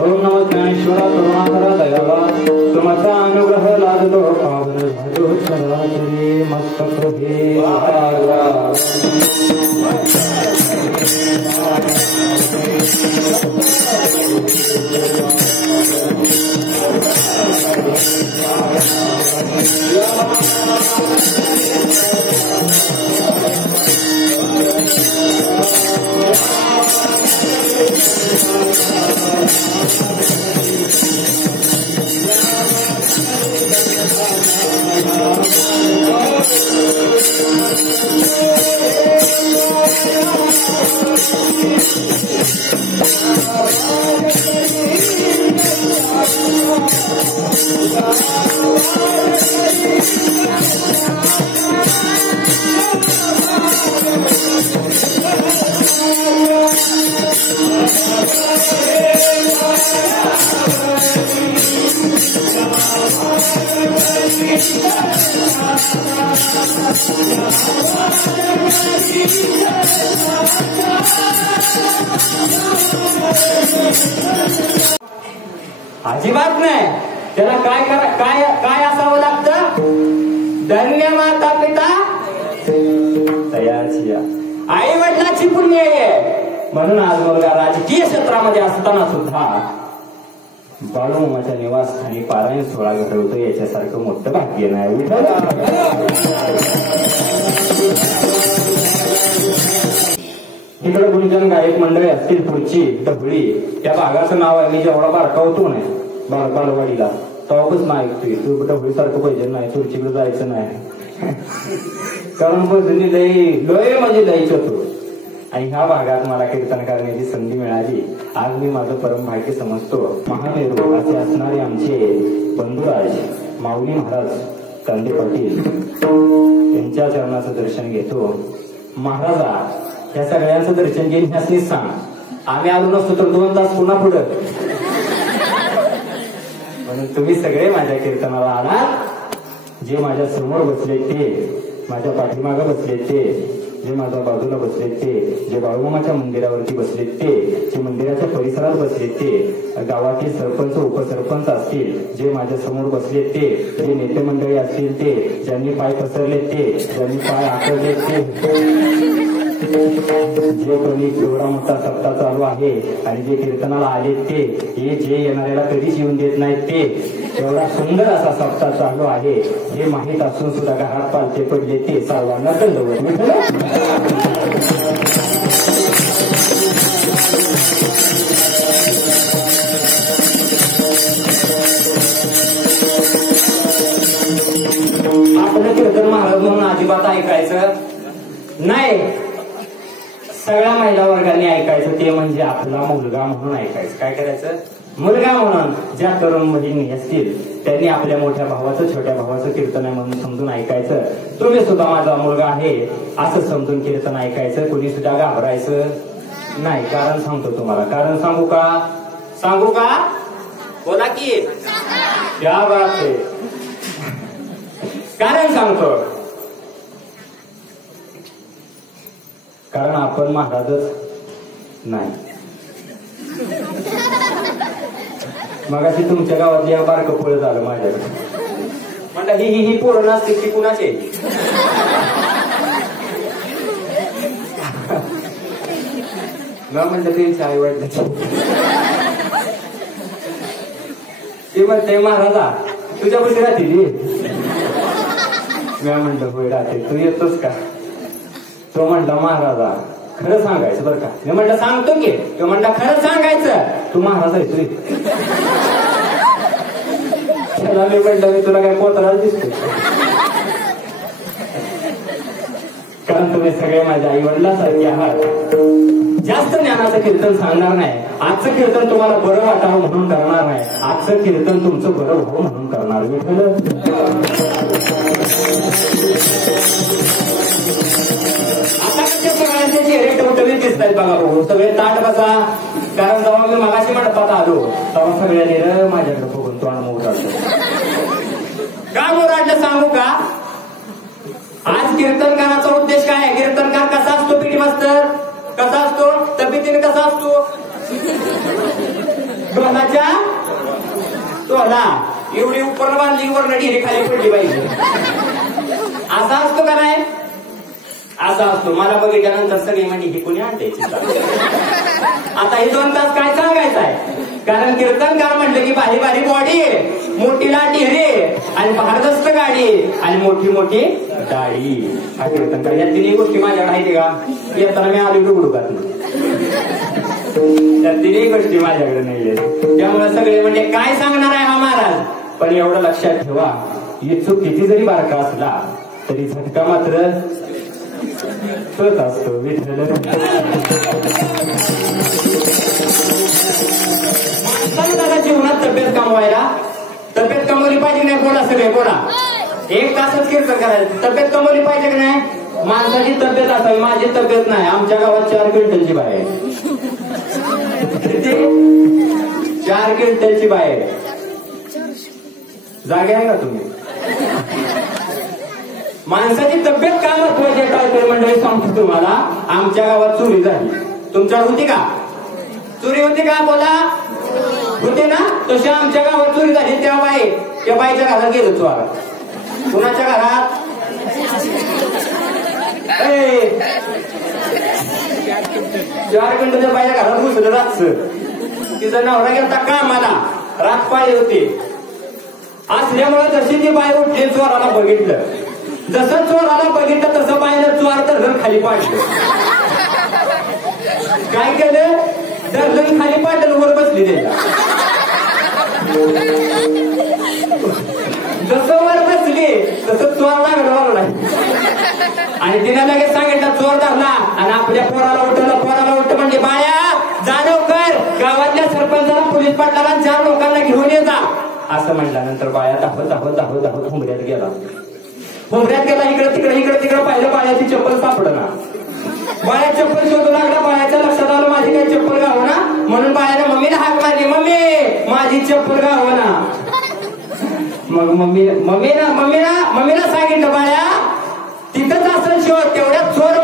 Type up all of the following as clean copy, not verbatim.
ओम नमो ज्ञानेश्वराय माधरा दयाला तुमचा अनुग्रह लादलो पावन झालो चराचरी मस्तक हे अजिबात नाही. त्याला काय काय काय असावं लागतं? धन्य माता पिता तयाची आई वडिलांची पुण्य आहे. म्हणून आज मुलगा राजकीय क्षेत्रामध्ये असताना सुद्धा बाळूमामाच्या निवासस्थानी पारायण सोहळा घडवतो. याच्यासारखं मोठं भाग्य नाही. इकडे गुरुजन गायक मंडळी असतील पुढची टबळी त्या भागाचं नाव आहे. मी जेवढा बारका होतो नाही बालवाडीला तेव्हाच नाही ऐकतोय तू टबळी सारखं पाहिजे नाही तुळशीकडे जायचं नाही. कारण बजनी लय म्हणजे लयच होतो. आणि ह्या भागात मला कीर्तन करण्याची संधी मिळाली. आज मी माझं परम भाग्य समजतो. महामेरू असे असणारे आमचे बंधुराज माऊली महाराज कांदे पाटील यांच्या चरणाचं दर्शन घेतो. महाराजा या सगळ्यांचं दर्शन घेऊन ह्यासनीच सांग आम्ही आलो नसतो तर 2 तास पुन्हा पुढं. म्हणून तुम्ही सगळे माझ्या कीर्तनाला आलात. जे माझ्या समोर बसले ते, माझ्या पाठीमागं बसले ते, जे माझ्या बाजूला बसले ते, जे बाळूमामाच्या मंदिरावरती बसले ते, जे मंदिराच्या परिसरात बसले ते, गावातील सरपंच उपसरपंच असतील जे माझ्या समोर बसले ते, जे नेते मंडळी असतील ते, ज्यांनी पाय पसरले ते, ज्यांनी पाय आखडले ते, जे कोणी एवढा मोठा सप्ताह चालू आहे आणि जे कीर्तनाला आले ते, हे जे येणाऱ्याला कधीच येऊन देत नाहीत ते, एवढा सुंदर असा सप्ताह चालू आहे हे माहीत असून सुद्धा घरात पालथे पडले ते सर्वांना दंडवत. आपलं कीर्तन महाराज म्हणून अजिबात ऐकायचं नाही. सगळ्या महिला वर्गाने ऐकायचं ते म्हणजे आपला मुलगा म्हणून ऐकायचं. काय करायचं? मुलगा म्हणून. ज्या तरुण मुलींनी असतील त्यांनी आपल्या मोठ्या भावाचं छोट्या भावाचं कीर्तन आहे म्हणून समजून ऐकायचं. तुम्ही सुद्धा माझा मुलगा आहे असं समजून कीर्तन ऐकायचं. कोणी सुद्धा घाबरायचं नाही. कारण सांगतो तुम्हाला. कारण सांगू का? सांगू का? बोला की. क्या बात आहे. कारण सांगतो. कारण आपण महाराजच नाही. मग अशी तुमच्या गावातली या बारकं पोळं झालं माझ्याकडे. म्हणलं ही पोरं नसते ती कुणाची? म्हणलं त्यांच्या आई वडिलांची. ते म्हणते महाराजा तुझ्या पैसे राहतील. मी म्हणलं होय राहते. तू येतोस का? तो म्हणला महाराजा खरं सांगायचं बरं का. मी म्हणलं सांगतो की. तो म्हणला खरं सांगायचं. तू महाराज आहे तुझी. त्याला मी म्हणलं मी तुला काय पोतरा दिसतो. कारण तुम्ही सगळे माझ्या आई वडिलांसारखे आहात. जास्त ज्ञानाचं कीर्तन सांगणार नाही. आजचं कीर्तन तुम्हाला बरं वाटावं म्हणून करणार नाही. आजचं कीर्तन तुमचं बरं व्हावं म्हणून करणार. आता कसे सगळ्यांचे चेहरे टवटवीत दिसत आहेत बघा भाऊ. सगळे ताट बसा. कारण जेव्हा मी मगाशी मंडपात आलो तेव्हा सगळ्यांनी माझ्याकडे बघून तोंड मोराडलं. का मोराडलं सांगू का? आज कीर्तनकाराचा उद्देश काय आहे? कीर्तनकार कसा असतो? पीटी मास्तर कसा असतो? तब्येतीने कसा असतो? ढोलाच्या तो ना एवढी उपर बांधली वर ढिरी खाली पडली पाहिजे असा असतो का नाही असा असतो. मला बघितल्यानंतर सगळे म्हणजे हे कोणी आणते आता हे 2 तास काय सांगायचं आहे कारण कीर्तनकार म्हटलं की बारी बारी बॉडी मोठी लाटी रे आणि भारदस्त गाडी आणि मोठी मोठी दाढी हा कीर्तनकार या 3 गोष्टी माझ्याकडे आहेत का येताना मी आलो डुगडुगात त्या 3 गोष्टी माझ्याकडे नाहीये त्यामुळे सगळे म्हणजे काय सांगणार आहे हा महाराज. पण एवढं लक्षात ठेवा इच्छुक किती जरी बारका असला तरी झटका मात्र तोच असतो विठ्ठल. माणसाला जीवनात तब्येत कमवायला तब्येत कमवली पाहिजे नाही बोला सगळे बोला 1 तासच कीर्तन करायचं तब्येत कमवली पाहिजे की नाही. माणसाची तब्येत असावी माझी तब्येत नाही. आमच्या गावात 4 क्विंटलची बाय आहे 4 क्विंटलची बाय आहे. जागे आहे का तुम्ही माणसाची तब्येत काय महत्वाची आहे काय तर मंडळी सांगतो तुम्हाला. आमच्या गावात चोरी झाली तुमच्याकडे होती का चोरी होती का बोला होते ना तशी आमच्या गावात चोरी झाली त्या बाईच्या घरात गेलो चोर कुणाच्या घरात 4 क्विंटलच्या बाईच्या घरात घुसलं रातच तिचा नवरा गेला कामाला रात पाळी होती असल्यामुळे जशी ती बाई उठली चोराला बघितलं जसं चोराला बघितलं तसं बाईनं चोर दर्जन खाली पाडलं. काय केलं दर्जन खाली पाडलं वर बसली त्याला जसं वर बसली तसं चोर लागलं नाही आणि तिने लगेच सांगितलं चोर धरला आणि आपल्या पोराला उठवलं म्हणजे बाया जाणव कर गावातल्या सरपंचाला पोलीस पाटलाला 4 लोकांना घेऊन ये जा असं म्हटल्यानंतर बाया धावत हुंबऱ्यात गेला इकडे तिकडे पाहिलं बाळ्याची चप्पल सापडना बाळ्या चप्पल शोधू लागला बाळ्याच्या लक्षात आलं माझी काही चप्पल गावना म्हणून बाळ्याने मम्मीला हाक मारली मम्मी माझी चप्पल गावना. मग मम्मीला सांगितलं बाळ्या तिथंच असं शोध तेवढ्यात चोर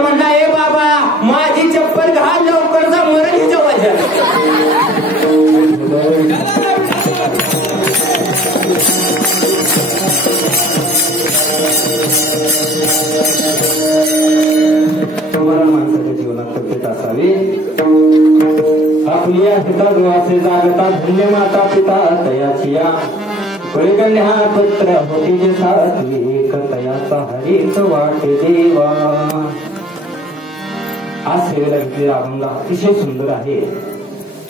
म्हणला ए बाबा माझी चप्पल घाल लवकर जा मरण हिच्या वजात. तुम्हाला माणसाच्या जीवनात तब्येत असावी आपल्या हिता दुआसे जागता धन्य माता पिता तयाची या कळकन्या पत्र होती जे सात्विक तयाचा हरीच वाटे देवा. आज सेवेला घेतलेला अभंग अतिशय सुंदर आहे.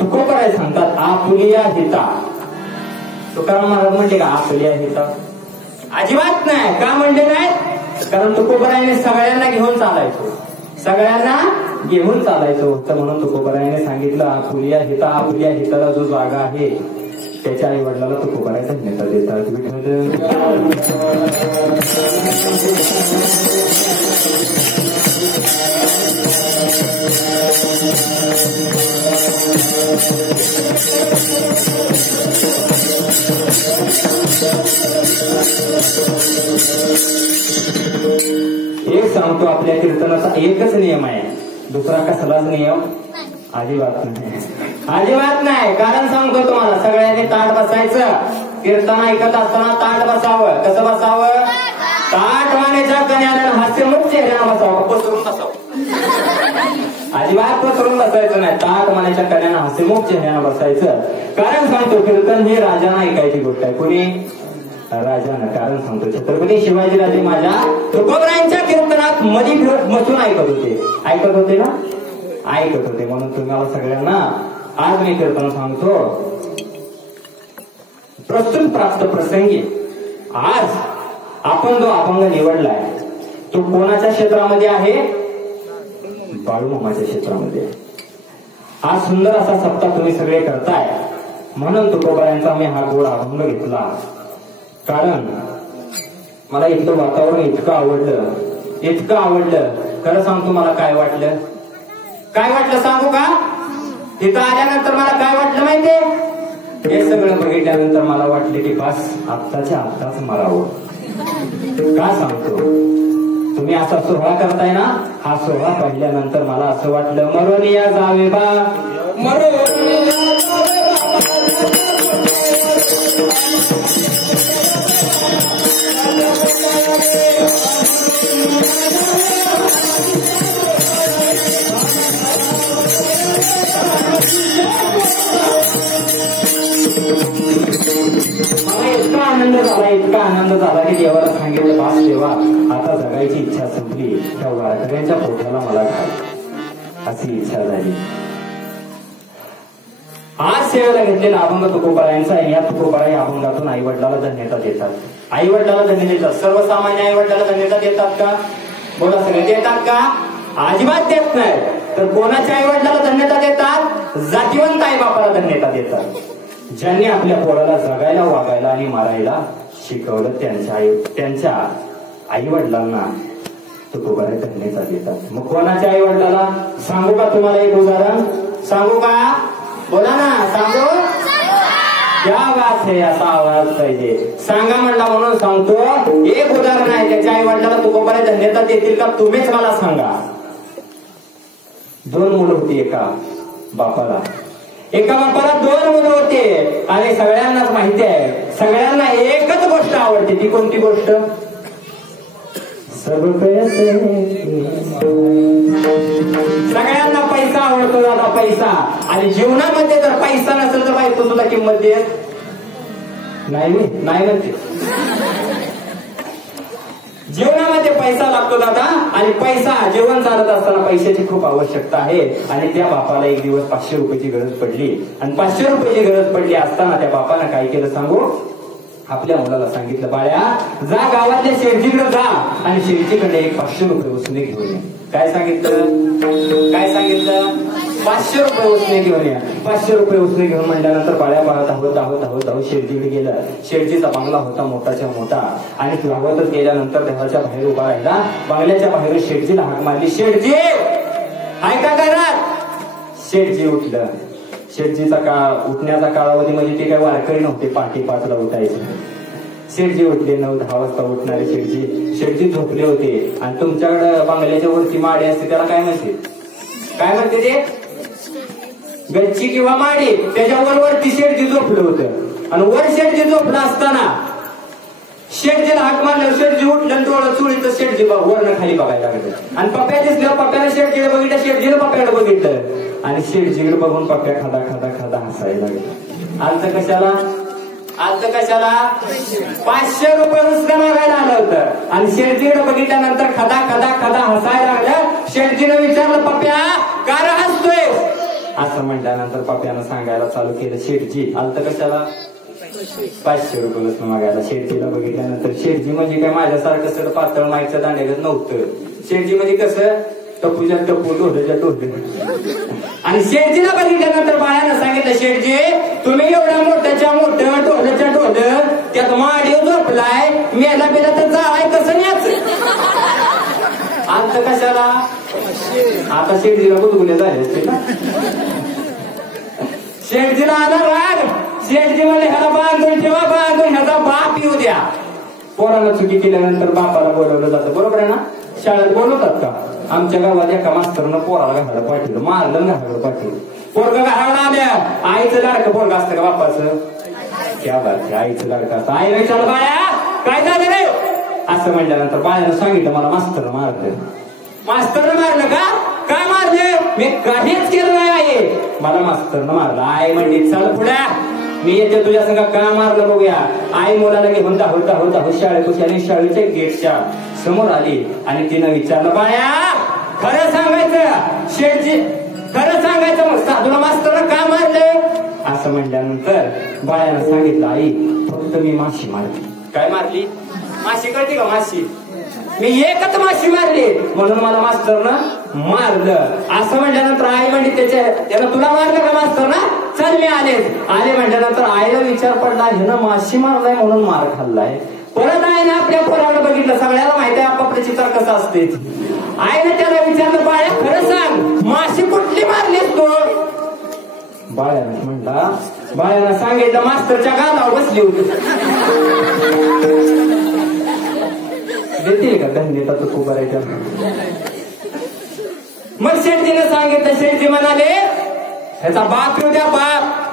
तुकोबराय सांगतात आपल्या हिता तुकाराम महाराज म्हणते का आपल्या हिता अजिबात नाही का म्हणले नाही कारण तुकोबरायने सगळ्यांना घेऊन चालायचं होतं म्हणून तुकोबरायने सांगितलं आपुलिया हिताला जो जागा आहे त्याच्या आई वडिलाला तुकोबराय धन्यता देतात. एक सांगतो आपल्या कीर्तनाचा एकच नियम आहे दुसरा कसलाच नियम अजिबात नाही. कारण सांगतो तुम्हाला सगळ्यांनी ताट बसायचं कीर्तन ऐकत असताना ताट बसावं. कसं बसावं ताट वाण्याच्या कण्यानं हास्यमुख चेहऱ्यानं बसावं पसरून बसावं अजिबात पसरून बसायचं नाही. ताट वाण्याच्या कण्यानं हास्यमुख चेहऱ्यानं बसायचं. कारण सांगतो कीर्तन ही राजानं ऐकायची गोष्ट आहे. कोणी राजानं. कारण सांगतो छत्रपती शिवाजीराजे माझ्या तुकोबरायांच्या कीर्तनात मधी बसून ऐकत होते म्हणून तुम्हाला सगळ्यांना आज मी कीर्तन सांगतो. प्रस्तुत प्राप्त प्रसंगी आज आपण जो अभंग निवडलाय तो कोणाच्या क्षेत्रामध्ये आहे बाळूमामाच्या क्षेत्रामध्ये. आज सुंदर असा सप्ताह तुम्ही सगळे करताय म्हणून तुकोबरायांचा मी हा गोड अभंग घेतला. कारण मला इथलं वातावरण इतकं आवडलं खरं सांगतो मला काय वाटलं सांगू का तिथं आल्यानंतर मला काय वाटलं माहितीये हे सगळं बघितल्यानंतर मला वाटलं की बस आत्ताच मरावं. का सांगतो तुम्ही असा सोहळा करताय ना हा सोहळा पाहिल्यानंतर मला असं वाटलं मरोनिया जावे बा मरोनिया जावे बा आनंद झाला, इतका आनंद झाला की देवाला सांगितलं, बास देवा, आता जगायची इच्छा संपली, त्या वारकऱ्यांच्या पोटाला मला घाल, अशी इच्छा झाली. आज सेवेला घेतलेला अभंग तुकोबारायांचा आहे. या तुकोबारा या अभंगातून आई वडिलाला धन्यता देतात. आई वडिलाला धन्यता देतात. सर्वसामान्य आई वडिलाला धन्यता देतात का? बोला, सगळे देतात का? अजिबात देत नाही. तर कोणाच्या आई वडिलाला धन्यता देतात? जातीवंत आई बापाला धन्यता देतात. ज्यांनी आपल्या पोराला जगायला, वागायला आणि मारायला शिकवलं त्यांच्या आई वडिलांना तुकोबारा धन्यता देतात. मग कोणाच्या आई वडिलाला सांगू का तुम्हाला एक उदाहरण? सांगू का? बोला ना, सांगू? क्या बात है, असा आवाज पाहिजे. सांगा म्हणला म्हणून सांगतो. एक उदाहरण आहे, त्याच्या आई वडिलाला तुकोबारा धन्यता देतील का? तुम्हीच मला सांगा. 2 मुलं होती एका बापाला. 2 मुलं होते आणि सगळ्यांनाच माहिती आहे, सगळ्यांना एकच गोष्ट आवडते. ती कोणती गोष्ट? सगळ्यांना पैसा आवडतो दादा, पैसा. आणि जीवनामध्ये जर पैसा नसेल तर बायको सुद्धा किंमत देत नाही म्हणते. जीवनामध्ये पैसा लागतो दादा, आणि पैसा जीवन चालत असताना पैशाची खूप आवश्यकता आहे. आणि त्या बापाला एक दिवस 500 रुपयाची गरज पडली. आणि 500 रुपयाची गरज पडली असताना त्या बापानं काय केलं सांगू? आपल्या मुलाला सांगितलं, बाळ्या, जा गावातल्या शेठजीकडे जा आणि शेठजीकडे एक 500 रुपये उसने घेऊन ये. काय सांगितलं? 500 रुपये उसने घेऊन या. 500 रुपये उसने घेऊन म्हणल्यानंतर बाळ्या धावत शेठजीकडे गेला. शेठजीचा बंगला होता मोठाच्या मोठा. आणि धावतच गेल्यानंतर देवाच्या बाहेर उभा राहिला. बंगल्याच्या बाहेर शेठजीला हाक मारली, शेठजी ऐका घरात. शेठजी उठलं. शेठजीचा उठण्याचा कालावधी म्हणजे ते काय वारकरी नव्हते, 5:05 उठायचे. शेठजी उठले 9-10 वाजता उठणारे शेठजी झोपले होते. आणि तुमच्याकडे बंगल्याच्या वरती माडी असते, त्याला काय म्हणते ते? गच्ची किंवा माडी. त्याच्यावर वरती शेठजी झोपलं होतं. आणि वर शेठजी झोपलं असताना शेठजीला हाक मारल्यावर शेठजी उठलं, डोळं चुळीत शेठजी वरनं खाली बघायला लागलं. आणि पप्प्या दिसल्यावर पप्प्यानं शेठजीला बघितलं, शेठजीनं पप्प्याकडे बघितलं. आणि शेठजीकडे बघून पप्प्या खादा हसायला लागले. आलतं कशाला? 500 रुपये उसने मागायला आलं होतं. आणि शेठजीकडे बघितल्यानंतर खादा हसायला लागलं. शेठजीनं विचारलं, पप्प्या का हसतोय? असं म्हटल्यानंतर पप्प्यानं सांगायला चालू केलं, शेठजी आलतं कशाला? 500 रुपये उसने मागायला. शेठजीला बघितल्यानंतर, शेठजी म्हणजे काय माझ्यासारखं सर पातळ माईकचं दांडेगत नव्हतं. शेठजी म्हणजे कसं? टपूच्या टपू, ढोलच्या ढोल. आणि शेठजीला बघितल्यानंतर बाळानं सांगितलं, शेठजी तुम्ही एवढ्या मोठ्याच्या मोठं, ढोलच्या ढोल, त्यात माडीव झोपलाय, मेला बेला तर जाळाय कसं न्याच? आता कशाला? आता शेठजीला गुदगुले झाले असते ना. शेठजीला आला राग. शेठजी म्हणजे ह्याला बांधून ठेवा, बांधून ह्याचा बाप येऊ द्या. पोराला चुकी केल्यानंतर बापाला बोलवलं जातं, बरोबर आहे ना? शाळेत बोलवतात का? आमच्या गावात एका मास्तरनं पोराला घालायला पाठवलं, मारलं घालायला पाठवलं. पोरग घालायला आल्या. आईचं लाडकं पोरग असतं का बापाचं? क्या बात, आईचं लाडकं असतं. आई विचारलं, बाळ्या काय झालं रे? असं म्हटल्यानंतर बाळ्यानं सांगितलं, मला मास्तरनं मारलं. मास्तरनं मारलं का? काय मारलं? मी काहीच केलं नाही आहे, मला मास्तरनं मारलं. आई म्हणली, चल पुढ्या, मी येते तुझ्या संग का मारलं बघूया. आई मुलाला घेऊन धावत शाळेच्या गेटच्या समोर आली. आणि तिनं विचारलं, बाळ्या खरं सांगायचं, शेठजी खरं सांगायचं, मग तुला मास्तरनं का मारलं? असं म्हटल्यानंतर बाळ्यानं सांगितलं, आई फक्त मी माशी मारली. काय मारली? माशी कळते का? माशी मी एकच माशी मारली म्हणून मला मास्तरनं मारलं. असं म्हटल्यानंतर आई म्हणजे त्यानं तुला मारलं का मास्तरनं? चल मी आले म्हटल्यानंतर आईला विचार पडला, ह्यानं माशी मारलाय म्हणून मार खाल्लाय. परत आईने आपल्या पोराकडे बघितलं. सगळ्याला माहिती आहे आपापलं चित्र कसं असते. आईने त्याला विचारलं, बाळ्या खरं सांग, माशी कुठली मारलीस तू? बाळ्यानं म्हणला, बाळ्यानं सांगितलं, मास्तरच्या गालावर बसली होती. देतील का धन्यता तू खूप बरायच्या? मग शेठजीने सांगितलं. शेठजी म्हणाले, ह्याचा बाप येऊ द्या,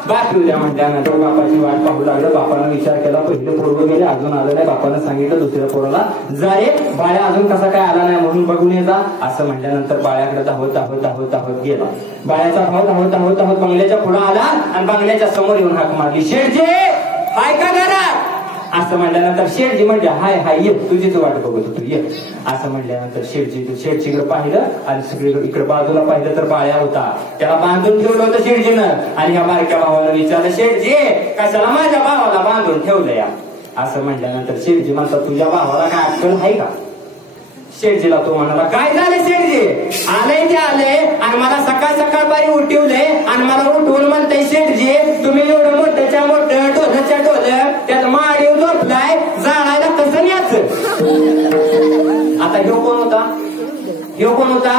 बाप येऊ द्या. म्हटल्यानंतर बापाची वाट पाहू लागलं. बापानं विचार केला, पहिलं पोरगं गेले, अजून आलं नाही. बापानं सांगितलं दुसऱ्या पोराला, जा रे बाळ्या, अजून कसा काय आला नाही म्हणून बघून ये जा. असं म्हटल्यानंतर बाळ्याकडे धावत गेला. बाळ्याचा भाऊ धावत बंगल्याच्या पुढे आला आणि बंगल्याच्या समोर येऊन हाक मारली, शेठजी ऐका घरात. असं म्हणल्यानंतर शेठजी म्हणजे हाय हाय ये तुझीच वाट बघत होतो ये असं म्हणल्यानंतर शेठजीकडे पाहिलं आणि सगळीकडे इकडे बाजूला पाहिलं तर बाळ्या होता. त्याला बांधून ठेवलं होतं शेठजीनं आणि ह्या बारक्या भावाला विचारलं शेठजी कशाला माझ्या भावाला बांधून ठेवलं या असं म्हणल्यानंतर शेठजी म्हणतात तुझ्या भावाला काय अक्कल आहे का? शेठजीला तो म्हणाला काय झालं शेठजी आलंय ते आलंय आणि मला सकाळ सकाळपारी उठवलंय आणि मला उठवून म्हणताय शेठजी तुम्ही एवढं मोठ्याच्या मोठं ढोलच्या ढोल त्यात माडीव झोपलाय जाळायला कसं न्यायचं. आता ह्यो कोण होता? ह्यो कोण होता?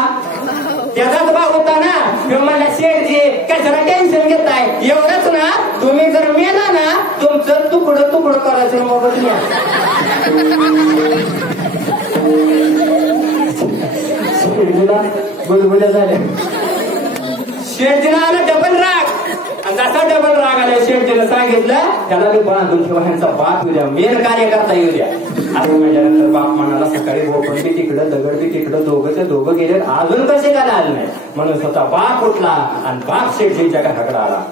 त्याचाच भाव होता ना. ह्यो म्हणला शेठजी कशाला टेन्शन घेताय एवढंच ना तुम्ही जर मेला ना तुमचं तुकडं तुकडं करायचं मग शेठजीला बुलबुल्या झाल्या. शेठजीला आला डबल राग आणि जसा डबल राग आला शेठजीला सांगितलं त्याला मी बांधून ठेवा ह्यांचा बाप येऊ द्या मेन कार्य करता येऊ द्या असं म्हटल्यानंतर बाप म्हणाला सकाळी भोपण बी तिकडं दगड बी तिकडं दोघंच्या दोघं गेले अजून कसे काय आले नाही म्हणून स्वतः बाप उठला आणि बाप शेठजींच्या घराकडे आला.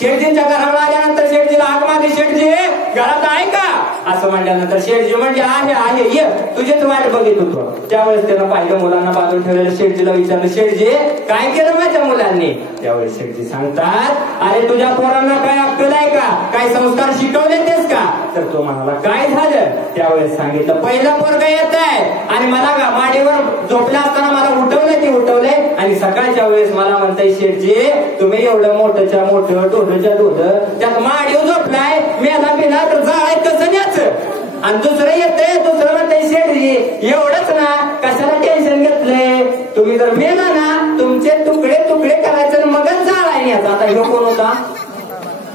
शेठजींच्या घराला आल्यानंतर शेठजीला हाक मारली शेठजी घरात आहे का असं म्हणल्यानंतर शेठजी म्हणजे आहे ये तुझीच वाट बघित होतो. त्यावेळेस त्यानं पाहिलं मुलांना बांधून ठेवलेलं शेठजीला विचारलं शेठजी काय केलं माझ्या मुलांनी. त्यावेळेस शेठजी सांगतात अरे तुझ्या पोरांना काय अक्कल आहे का काय संस्कार शिकवले तेच का. तर तो म्हणाला काय झालं. त्यावेळेस सांगितलं पहिलं पोरग येत आहे आणि मला माडीवर झोपला असताना मला उठवलंय ते उठवलंय आणि सकाळच्या वेळेस मला म्हणताय शेठजी तुम्ही एवढं मोठ्याच्या मोठं ढोलच्या ढोल त्यात माडीव झोपलाय मेला बिना तर जाळाय कसं न्यायचं आणि दुसरं येतंय दुसरं म्हणताय शेठजी एवढंच ना कशाला टेन्शन घेतलंय तुम्ही जर मेला ना तुमचे तुकडे तुकडे करायचं मगच जाळाय न्यायचं. आता ह्यो कोण होता?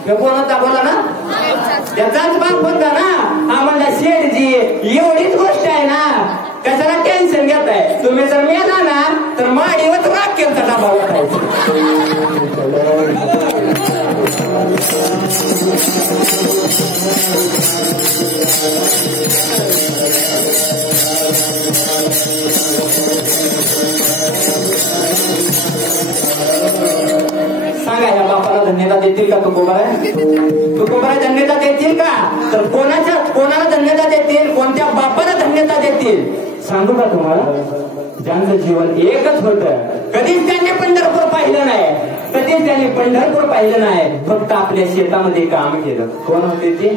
ह्यो कोण होता बोला ना. त्याचाच बाप होता ना. हा म्हणला शेठजी एवढीच गोष्ट आहे ना कशाला टेन्शन घेताय तुम्ही जर मेला ना तर माडीवर राग केलता डबा वाटायचा. सांगा या बापाला धन्यता देतील का तुकोबारा धन्यता देतील का. तर कोणाला धन्यता देतील कोणत्या बापाला धन्यता देतील सांगू का तुम्हाला. ज्यांचं जीवन एकच होतं कधीच त्यांनी पंढरपूर पाहिलं नाही कधीच त्यांनी पंढरपूर पाहिलं नाही फक्त आपल्या शेतामध्ये काम केलं. कोण होते ते?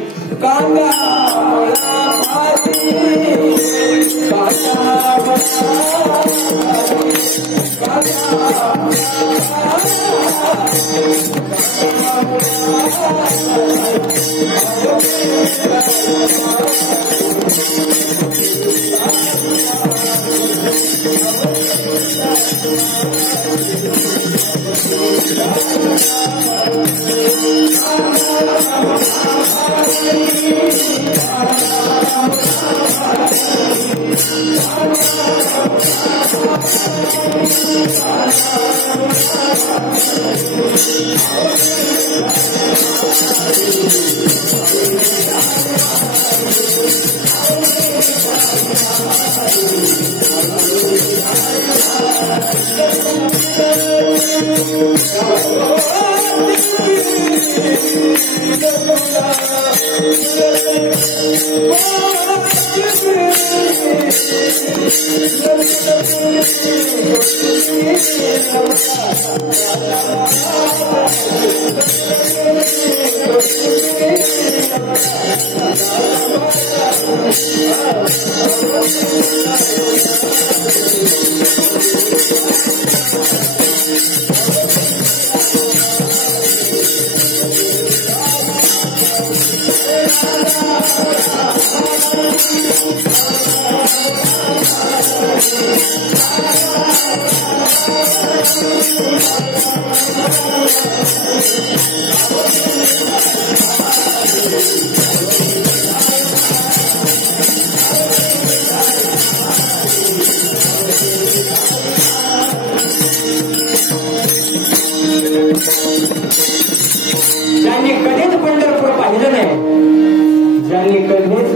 ज्यांनी कधीच पंढरपूर पाहिलं नाही ज्यांनी कधीच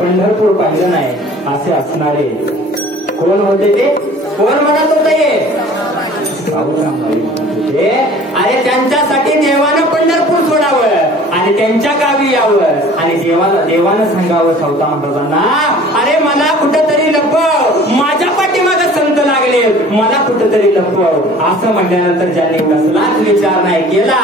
पंढरपूर पाहिलं नाही असे असणारे कोण होते ते? कोण म्हणत होते? अरे त्यांच्यासाठी देवानं पंढरपूर सोडावं आणि आणि त्यांच्या गावी यावं आणि देवानं सांगावं सावता महाराजांना, अरे मला कुठंतरी लपव, माझ्या पाठीमागे संत लागले, मला कुठंतरी लपव. असं म्हटल्यानंतर ज्यांनी कसलाच विचार नाही केला,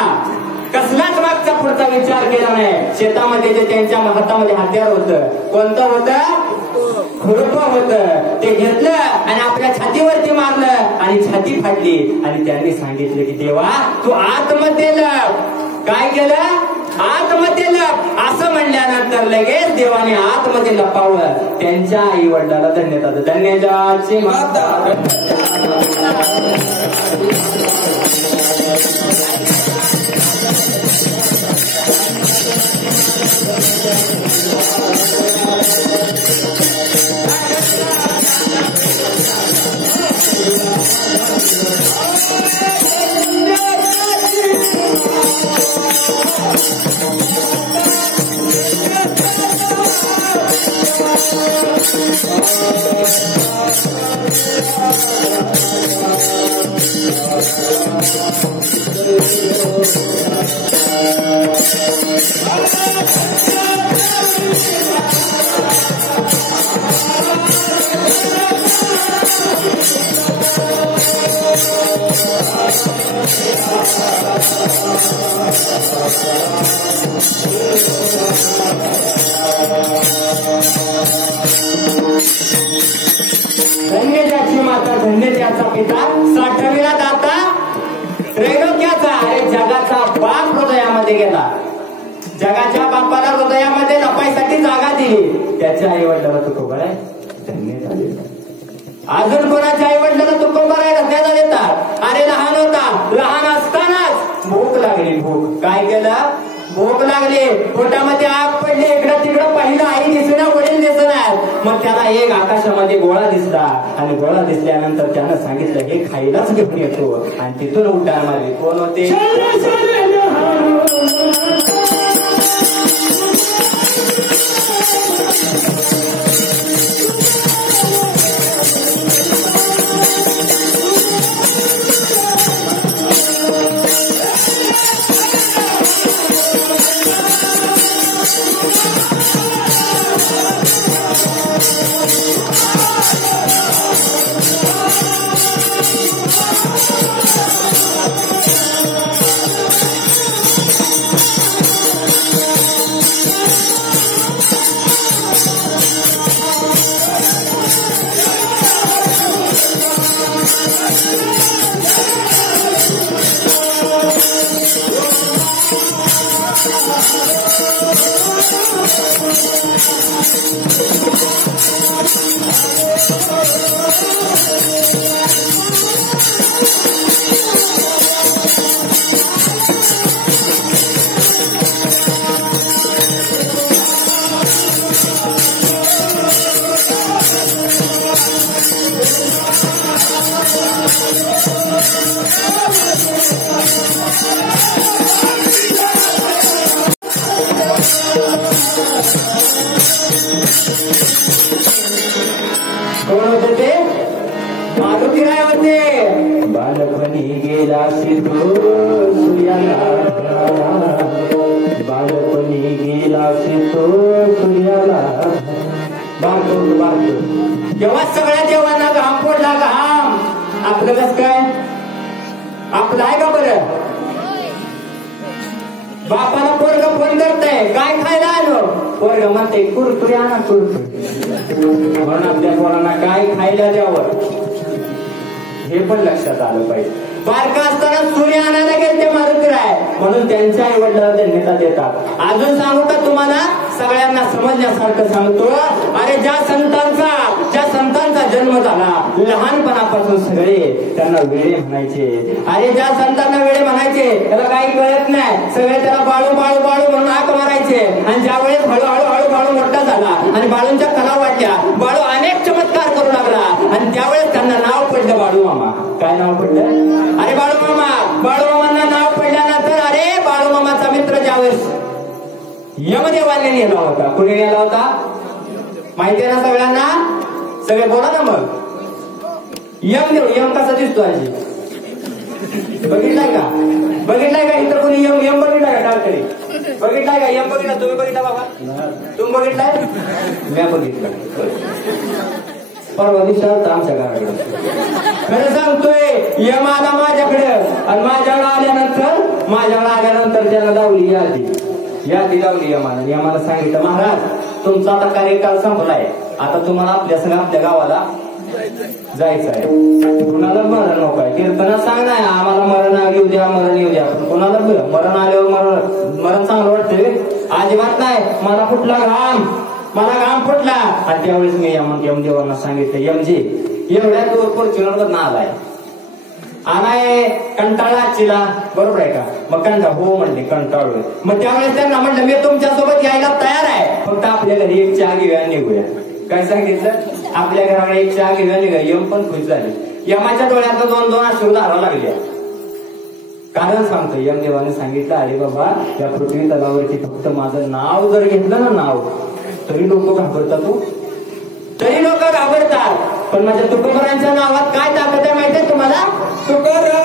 कसलाच मागचा पुढचा विचार केला नाही. शेतामध्ये जे त्यांच्या हातामध्ये हत्यार होतं, कोणतं होतं? खुरपं होतं. ते घेतलं आणि आपल्या छातीवरती मारलं आणि छाती फाडली आणि त्यांनी सांगितलं की देवा तू आतमध्ये लप. काय केलं? आतमध्ये लप. असं म्हणल्यानंतर लगेच देवाने आतमध्ये लपावलं. त्यांच्या आई वडिलाला धन्यवाद. धन्यजाची माता. धन्य त्याची माता, धन्य त्याचा पिता, साठविला दाता त्रैलोक्याचा. अरे जगाचा बाप हृदयामध्ये गेला, जगाच्या बापाला हृदयामध्ये लपायसाठी जागा दिली. त्याच्या आई वडिलाला तुकोबा आहे धन्य झाले. अजून कोणाच्या आई वडिलाला तुकोबा आहे धन्यता देतात. अरे लहान होता, लहान असतानाच भूक लागली. भूक काय केलं? भूक लागली, पोटामध्ये आग पडली, इकडं तिकडं पाहिलं, आई दिसणार, वडील दिसणार. मग त्याला एक आकाशामध्ये गोळा दिसला आणि गोळा दिसल्यानंतर त्यानं सांगितलं हे खायलाच घेऊन येतो आणि तिथून उड्डाण मारली. कोण होते? कोण होते ते? मारुतीराय होते. बालपणी गेला सिद्धो सूर्याला, बालपणी गेला सिद्धो सूर्याला. बारतो जेव्हा सगळ्या देवांना घाम पडला, घाम आपलं कस काय? आपलं आहे का बरं? बापाला पोरग फोन करतंय, काय खायला आलो? पोरग म्हणते कुरकुरी आणा, कुरकुरी. म्हणून आपल्या पोरांना काय खायला द्यावं हे पण लक्षात आलं पाहिजे. बारका असताना सूर्य आणायला गेले मारुतीराय, म्हणून त्यांच्या आई वडिलांना धन्यता देतात. अजून सांगू का तुम्हाला? सगळ्यांना समजण्यासारखं सांगतो. अरे ज्या संतांचा जन्म झाला, लहानपणापासून सगळे त्यांना वेळे म्हणायचे. अरे ज्या संतांना वेळे म्हणायचे त्याला काही कळत नाही, सगळे त्याला बाळू बाळू बाळू म्हणून हाक मारायचे. आणि ज्या वेळेस हळूहळू हळूहळू मोठा झाला आणि बाळूंच्या कला वाटल्या, बाळू अनेक चमत्कार करू लागला आणि त्यावेळेस त्यांना नाव पडलं बाळू मामा. काय नाव पडलं? अरे बाळू मामा. बाळू मामांना नाव पडल्यानंतर अरे बाळू मामाचा मित्र ज्यावेळेस यमदेवाने नेला होता, कुणी नेला होता माहितीये ना सगळ्यांना? सगळे बोला ना मग. यमदेव. यम कसा दिसतो आजी? बघितलाय का? बघितलाय का इथं कोणी यम यम बघितलाय का तरी बघितलाय का यम बघितला तुम्ही बघितला बाबा तुम्ही बघितलाय मी बघितलं परवा दिवशी आलता आमच्या घराकडे खरं सांगतोय यम आला माझ्याकडे आणि माझ्याकडे आल्यानंतर त्याला लावली यादी लावली यमाला सांगितलं महाराज तुमचा आता कार्यकाल संपलाय आता तुम्हाला आपल्या संग आपल्या गावाला जायचं आहे कुणाला मरण नको आहे कीर्तना सांग नाही आम्हाला मरण येऊ द्या पण कोणाला मरण आल्यावर मरण चांगलं वाटतंय अजिबात नाही मला घाम फुटला आणि त्यावेळेस मी यमदेवांना सांगितलं यमजी एवढ्या दूर फॉर्च्युनर ना आलाय कंटाळा आजचीला बरोबर आहे का मग हो म्हणले कंटाळलोय मग त्यावेळेस त्यांना म्हटलं मी तुमच्यासोबत यायला तयार आहे फक्त आपल्या घरी एक चहा घेऊया निघूया काय सांगितलं आपल्या घराकडे एक चहा घेऊया निघूया यम पण खुश झाली यमाच्या डोळ्यात 2-2 अश्रू धारा लागल्या कारण सांगतो यमदेवाने सांगितलं अरे बाबा या पृथ्वी तलावरती फक्त माझं नाव जर घेतलं ना नाव तरी लोक घाबरतात पण माझ्या तुकोबरांच्या नावात काय ताकद आहे माहितीये तुम्हाला तुकाराम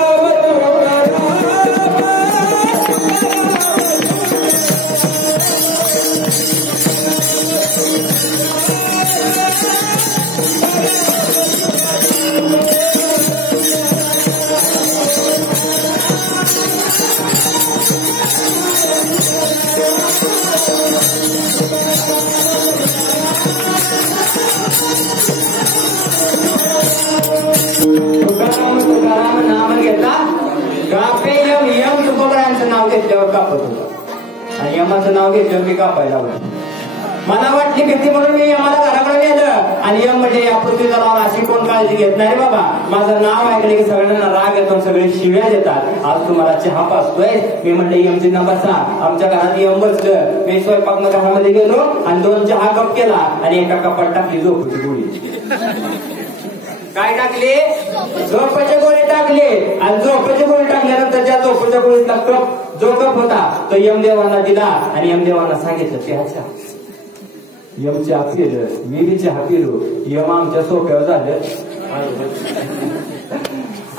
नाम घेतला कापे यम तुकोबरांचं नाव घेतल्यावर कापत होतं आणि यमाचं नाव घेतल्यावर मी कापायला होतं मला वाटली भीती म्हणून मी यमाला घराकडे गेलं आणि यम म्हणजे या पृथ्वीचा नाव अशी कोण काळजी घेत नाही रे बाबा माझं नाव ऐकले की सगळ्यांना राग येतो सगळे शिव्या देतात आज तुम्हाला चहा पाचतोय मी म्हणले यमची न बसा आमच्या घरात यम बसलं मी स्वयंपाक घरामध्ये गेलो आणि 2 चहा कप केला आणि एका कपात टाकली झोपेची गोळी काय टाकले झोपेचे गोळी टाकले आणि झोपेचे गोळी टाकल्यानंतर त्या झोपेच्या गोळीतला कप जो कप होता तो यमदेवांना दिला आणि यमदेवांना सांगितलं चहा यम चहा पिलं मी बी चहा पिलो यम आमच्या सोप्यावर झालं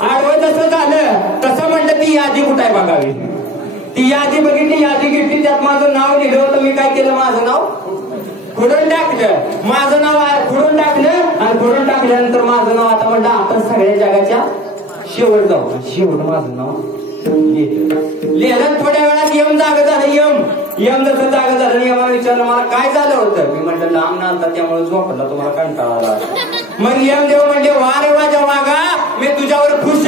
आडवं जसं झालं तसं म्हणलं ती यादी कुठे आहे बघावी ती यादी बघितली यादी घेतली त्यात माझं नाव लिहिलं होतं मी काय केलं माझं नाव खुडून टाकलं माझं नाव खुडून टाकलं आणि खुडून टाकल्यानंतर माझं नाव आता म्हणलं आपण सगळ्या जगाच्या शेवट जाऊ शेवट माझं नाव लिहिलं थोड्या वेळात यम जागा झालं यम जसं जागा झालं यमाला विचारलं मला काय झालं होतं मी म्हटलं लांब नालता त्यामुळे झोपला तुम्हाला कंटाळा आला मग यमदेव म्हणजे वा रे माझ्या वागा मी तुझ्यावर खुश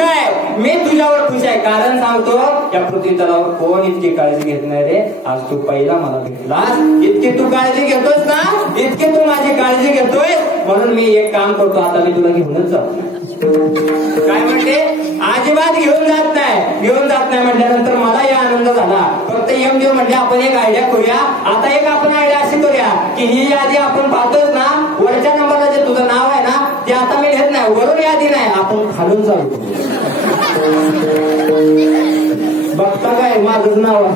आहे कारण सांगतो या पृथ्वी तलावर कोण इतकी काळजी घेत नाही रे आज तू पहिला मला भेटलास इतकी तू काळजी घेतोस ना इतकी तू माझी काळजी घेतोय म्हणून मी एक काम करतो आता मी तुला घेऊनच जातो काय म्हणते अजिबात घेऊन जात नाही म्हटल्यानंतर मला या आनंद झाला फक्त यमदेव म्हणजे आपण एक आयडिया करूया आता एक आपण आयडिया अशी करूया की ही यादी आपण पाहतोच ना वरच्या नंबरला जे तुझं नाव आहे ना ते आता मी घेत नाही वरून यादी नाही आपण खालून चालू बघता काय माझंच नाव आहे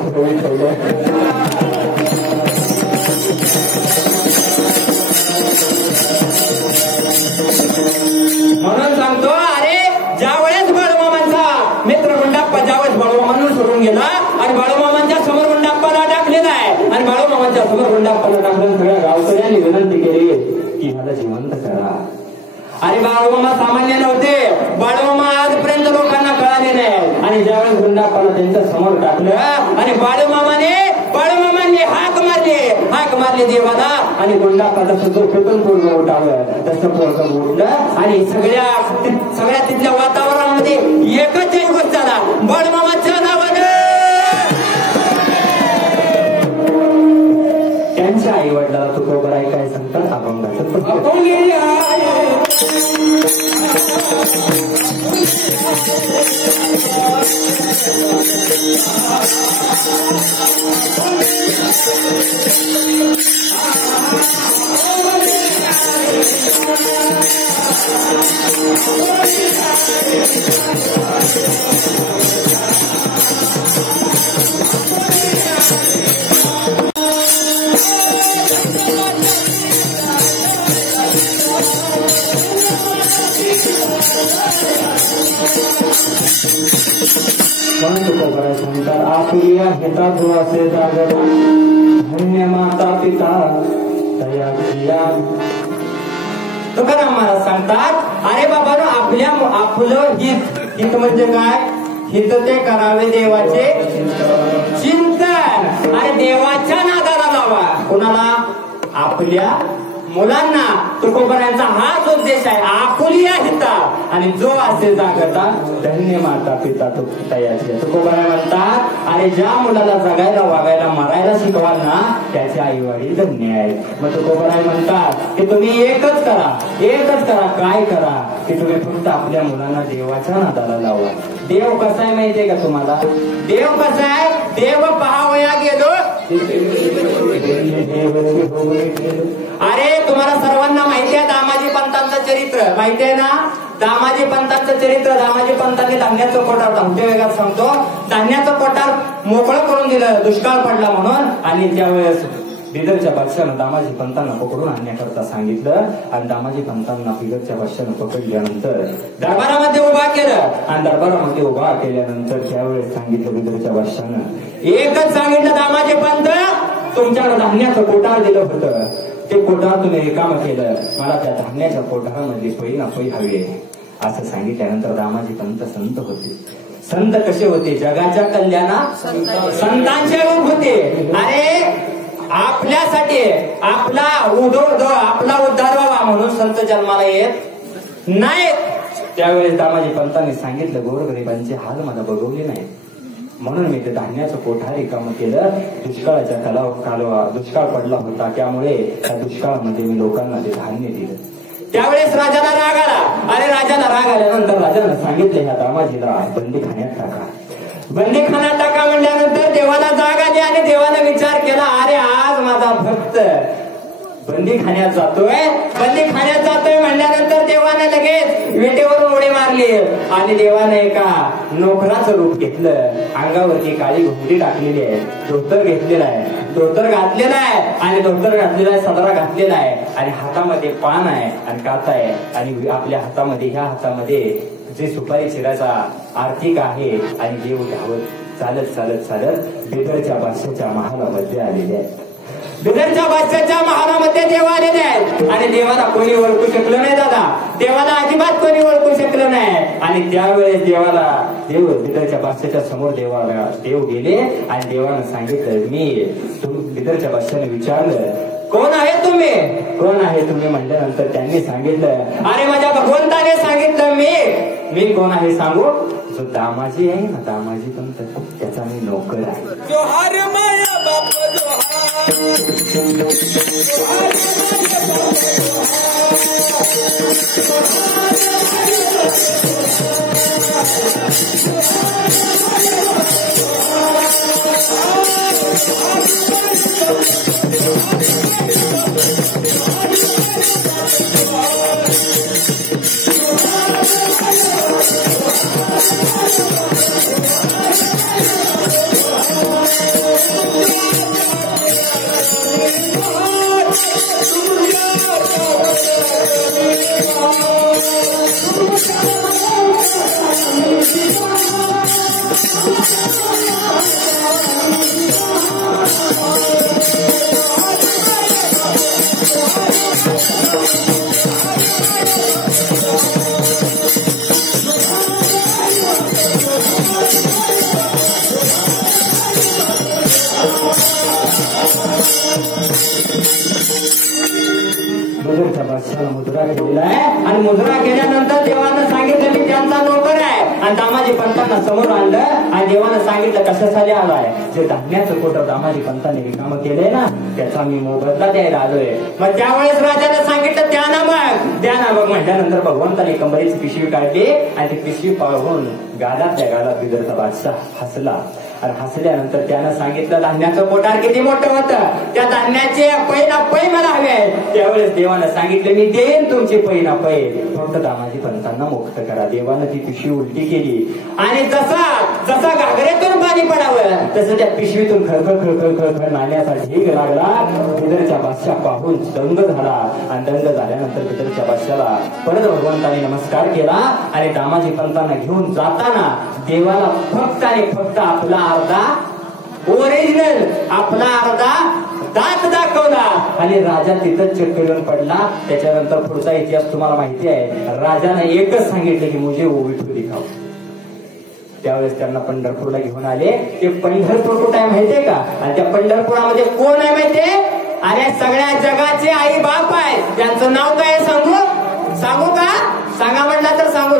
म्हणून सांगतो अरे ज्यावेळेस बाळूमामांचा मित्र गुंडाप्पा ज्यावेळेस बाळूमामांना सोडून गेला आणि बाळूमामांच्या समोर गुंडाप्पाला टाकलेला आहे आणि बाळूमामांच्या समोर गुंडाप्पाला टाकलं सगळ्या गावकऱ्यांनी विनंती केली की ह्याला जिवंत करा अरे बाळूमामा सामान्य नव्हते बाळूमामा आजपर्यंत लोकांना कळाले नाही आणि ज्यावेळेस गुंडाप्पाला त्यांच्या समोर टाकलं आणि बाळूमामांनी हाक मारली देवाला आणि गुंडाप्पा जसं झोपेतून पोरगं उठावं तसं पोरगं उठलं आणि सगळ्या तिथल्या वातावरणामध्ये एकच एक गोष्ट झाला बाळूमामाच्या नावानं त्यांच्या आई वडिलाला तू खबर आहे काय सांगतात अभंगाचं म्हणून तुकोबराय आपल्या हितातून असे जागला धन्य माता पिता दयाची तुकाराम महाराज सांगतात अरे बाबा आपलं हित म्हणजे काय हित ते करावे देवाचे चिंतन अरे देवाच्या नादाला लावा कोणाला आपल्या मुलांना तुकोबरायांचा हाच उद्देश आहे आपुलिया हिता आणि जो असे जागता धन्य माता पिता तयाचे तुकोबराय म्हणतात अरे ज्या मुलाला जगायला वागायला मरायला शिकवाल ना त्याचे आई वडील धन्य आहेत मग तुकोबराय म्हणतात की तुम्ही एकच करा काय करा की तुम्ही फक्त आपल्या मुलांना देवाच्या नादाला लावा देव कसा आहे माहितीये का तुम्हाला देव कसा आहे देव पहावया गेलो अरे तुम्हाला सर्वांना माहिती आहे दामाजी पंतांचं चरित्र माहिती आहे ना दामाजी पंतांचं चरित्र दामाजी पंतांनी धान्याचं कोठार धावते वेगात सांगतो धान्याचं कोठार मोकळं करून दिलं दुष्काळ पडला म्हणून आणि त्यावेळेस बिदरच्या बादशानं दामाजी पंतांना पकडून आणण्याकरता सांगितलं आणि दामाजी पंतांना बिदरच्या बादशानं पकडल्यानंतर दरबारामध्ये उभा केलं आणि दरबारामध्ये उभा केल्यानंतर त्यावेळेस सांगितलं बिदरच्या बादशानं एकच सांगितलं दामाजी पंत तुमच्याकडे धान्याचं कोठार दिलं होतं ते कोठार तुम्ही रिकामं केलं मला त्या धान्याच्या कोठारामध्ये पै ना पै हवी असं सांगितल्यानंतर दामाजी पंत संत होते संत कसे होते जगाच्या कल्याणा संतांचे रूप होते अरे आपल्यासाठी आपला उद्धार व्हावा म्हणून संत जन्माला येत नाहीत त्यावेळेस दामाजी पंतांनी सांगितलं गोरगरिबांचे हाल मला बघवले नाही म्हणून मी ते धान्याचं कोठार रिकामं केलं दुष्काळाच्या कालवा दुष्काळ पडला होता त्यामुळे त्या दुष्काळामध्ये मी लोकांना ते धान्य दिलं त्यावेळेस राजाला राग आला अरे राजाला राग आल्यानंतर राजानं सांगितलं ह्या दामाजीला बंदीखान्यात टाका बंदीखान्यात टाका म्हणल्यानंतर देवाला जाग आली आणि देवाने विचार केला अरे आज माझा भक्त बंदीखान्यात जातोय म्हणल्यानंतर देवाने लगेच वेटेवरून उडी मारली आणि देवाने एका नोकराचं रूप घेतलं अंगावरती काळी घुंगडी टाकलेली आहे धोतर घातलेला आहे सदरा घातलेला आहे आणि हातामध्ये पान आहे आणि काता आहे आणि आपल्या हातामध्ये ह्या हातामध्ये जे सुपारी चिराचा आर्थिक आहे आणि देव धावत चालत बिदरच्या बादशाच्या महालामध्ये आलेले आहेत बिदरच्या बादशाच्या महालामध्ये देव आलेले आहेत आणि देवाला कोणी ओळखू शकलं नाही दादा देवाला अजिबात कोणी ओळखू शकलं नाही आणि त्यावेळेस देव बिदरच्या बादशाच्या समोर देव गेले आणि देवानं सांगितलं बिदरच्या बादशाने विचारलं कोण आहे तुम्ही म्हणल्यानंतर त्यांनी सांगितलं अरे माझ्या भगवंताने सांगितलं मी कोण आहे सांगू जो दामाजी आहे ना दामाजी पण त्याचा मी नोकर आहे जोहार माया बाप मुद्रा केलेला आहे आणि मुद्रा केल्यानंतर देवानं सांगितलं मी त्यांचा नोकर आहे आणि दामाजी पंतांना समोर आणलं आणि देवानं सांगितलं कशासाठी आलाय जे धान्याचं कोठं दामाजी पंतांनी रिकामं केलंय ना त्याचा मी मोबदला द्यायला आलोय मग त्यावेळेस राजाने सांगितलं द्या ना मग म्हटल्यानंतर भगवंताने कंबरीची पिशवी काढली आणि ती पिशवी पाहून गालात बिदरचा बादशाह हसला आणि हसल्यानंतर त्यानं सांगितलं धान्याचं कोठार किती मोठं होतं त्या धान्याचे पै मला हवे आहे त्यावेळेस देवानं सांगितलं मी देईन तुमची पै फक्त दामाजी पंतांना मुक्त करा देवानं ती पिशवी उलटी केली आणि जसा घागरेतून पाणी पडावं तसं त्या पिशवीतून खळखळ नाण्याचा ढीग लागला बिदरच्या बादशाह पाहून दंग झाला आणि दंग झाल्यानंतर बिदरच्या बादशाला परत भगवंताने नमस्कार केला आणि दामाजी पंतांना घेऊन जाताना देवाला फक्त आणि फक्त आपला अर्धा ओरिजिनल आपला अर्धा दात दाखवला आणि राजा तिथंच चक्कर येऊन पडला. त्याच्यानंतर पुढचा इतिहास तुम्हाला माहिती आहे. राजाने एकच सांगितलं की मुझे वो विठू दिखाओ. त्यावेळेस त्यांना पंढरपूरला घेऊन आले. ते पंढरपूर कुठं आहे माहितीये का? आणि त्या पंढरपुरामध्ये कोण आहे माहितीये? अरे सगळ्या जगाचे आई बाप आहे. त्यांचं नाव काय आहे सांगू का? सांगा म्हटलं तर सांगू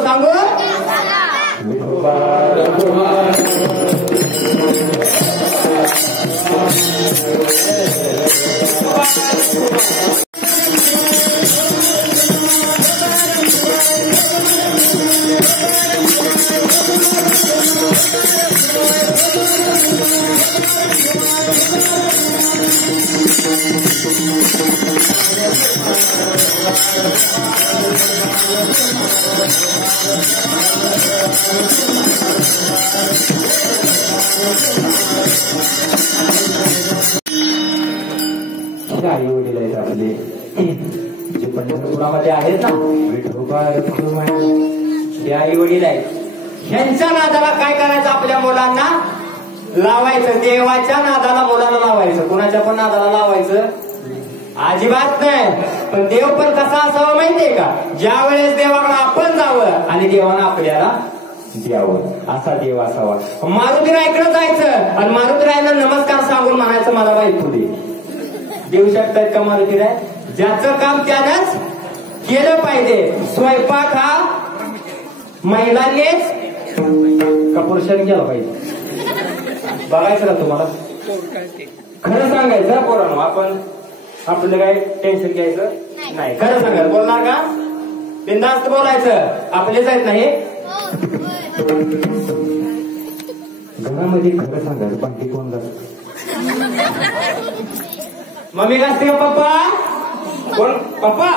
आई वडील आहेत आपले जे पंढरपुरामध्ये आहेत ना, विठोबा हे आई वडील आहेत. ह्यांच्या नादाला काय करायचं? आपल्या मुलांना लावायचं. देवाच्या नादाला मुलाला लावायचं. कुणाच्या पण नादाला लावायचं अजिबात नाही. पण देव पण कसा असावा माहितीये का? ज्या वेळेस देवाकडे आपण जावं आणि देवानं आपल्याला द्यावं असा देव असावा. मारुतीरायकडे जायचं आणि मारुतीरायला नमस्कार सांगून म्हणायचं मला बाई पुढे देऊ शकतायत का मारुतीराय? ज्याचं काम त्यानंच केलं पाहिजे. स्वयंपाक हा महिलांनीच का पुरुषांनी केला पाहिजे? बघायचं का तुम्हाला? खरं सांगायचं पोरांनो. आपण आपलं काय टेन्शन घ्यायचं नाही. खरं सांगायचं. बोलणार का? बिनधास्त बोलायचं. आपलेच आहेत नाही. घरामध्ये खरं सांगायचं. बाकी कोण जात? मम्मी घासते का पप्पा? कोण पप्पा?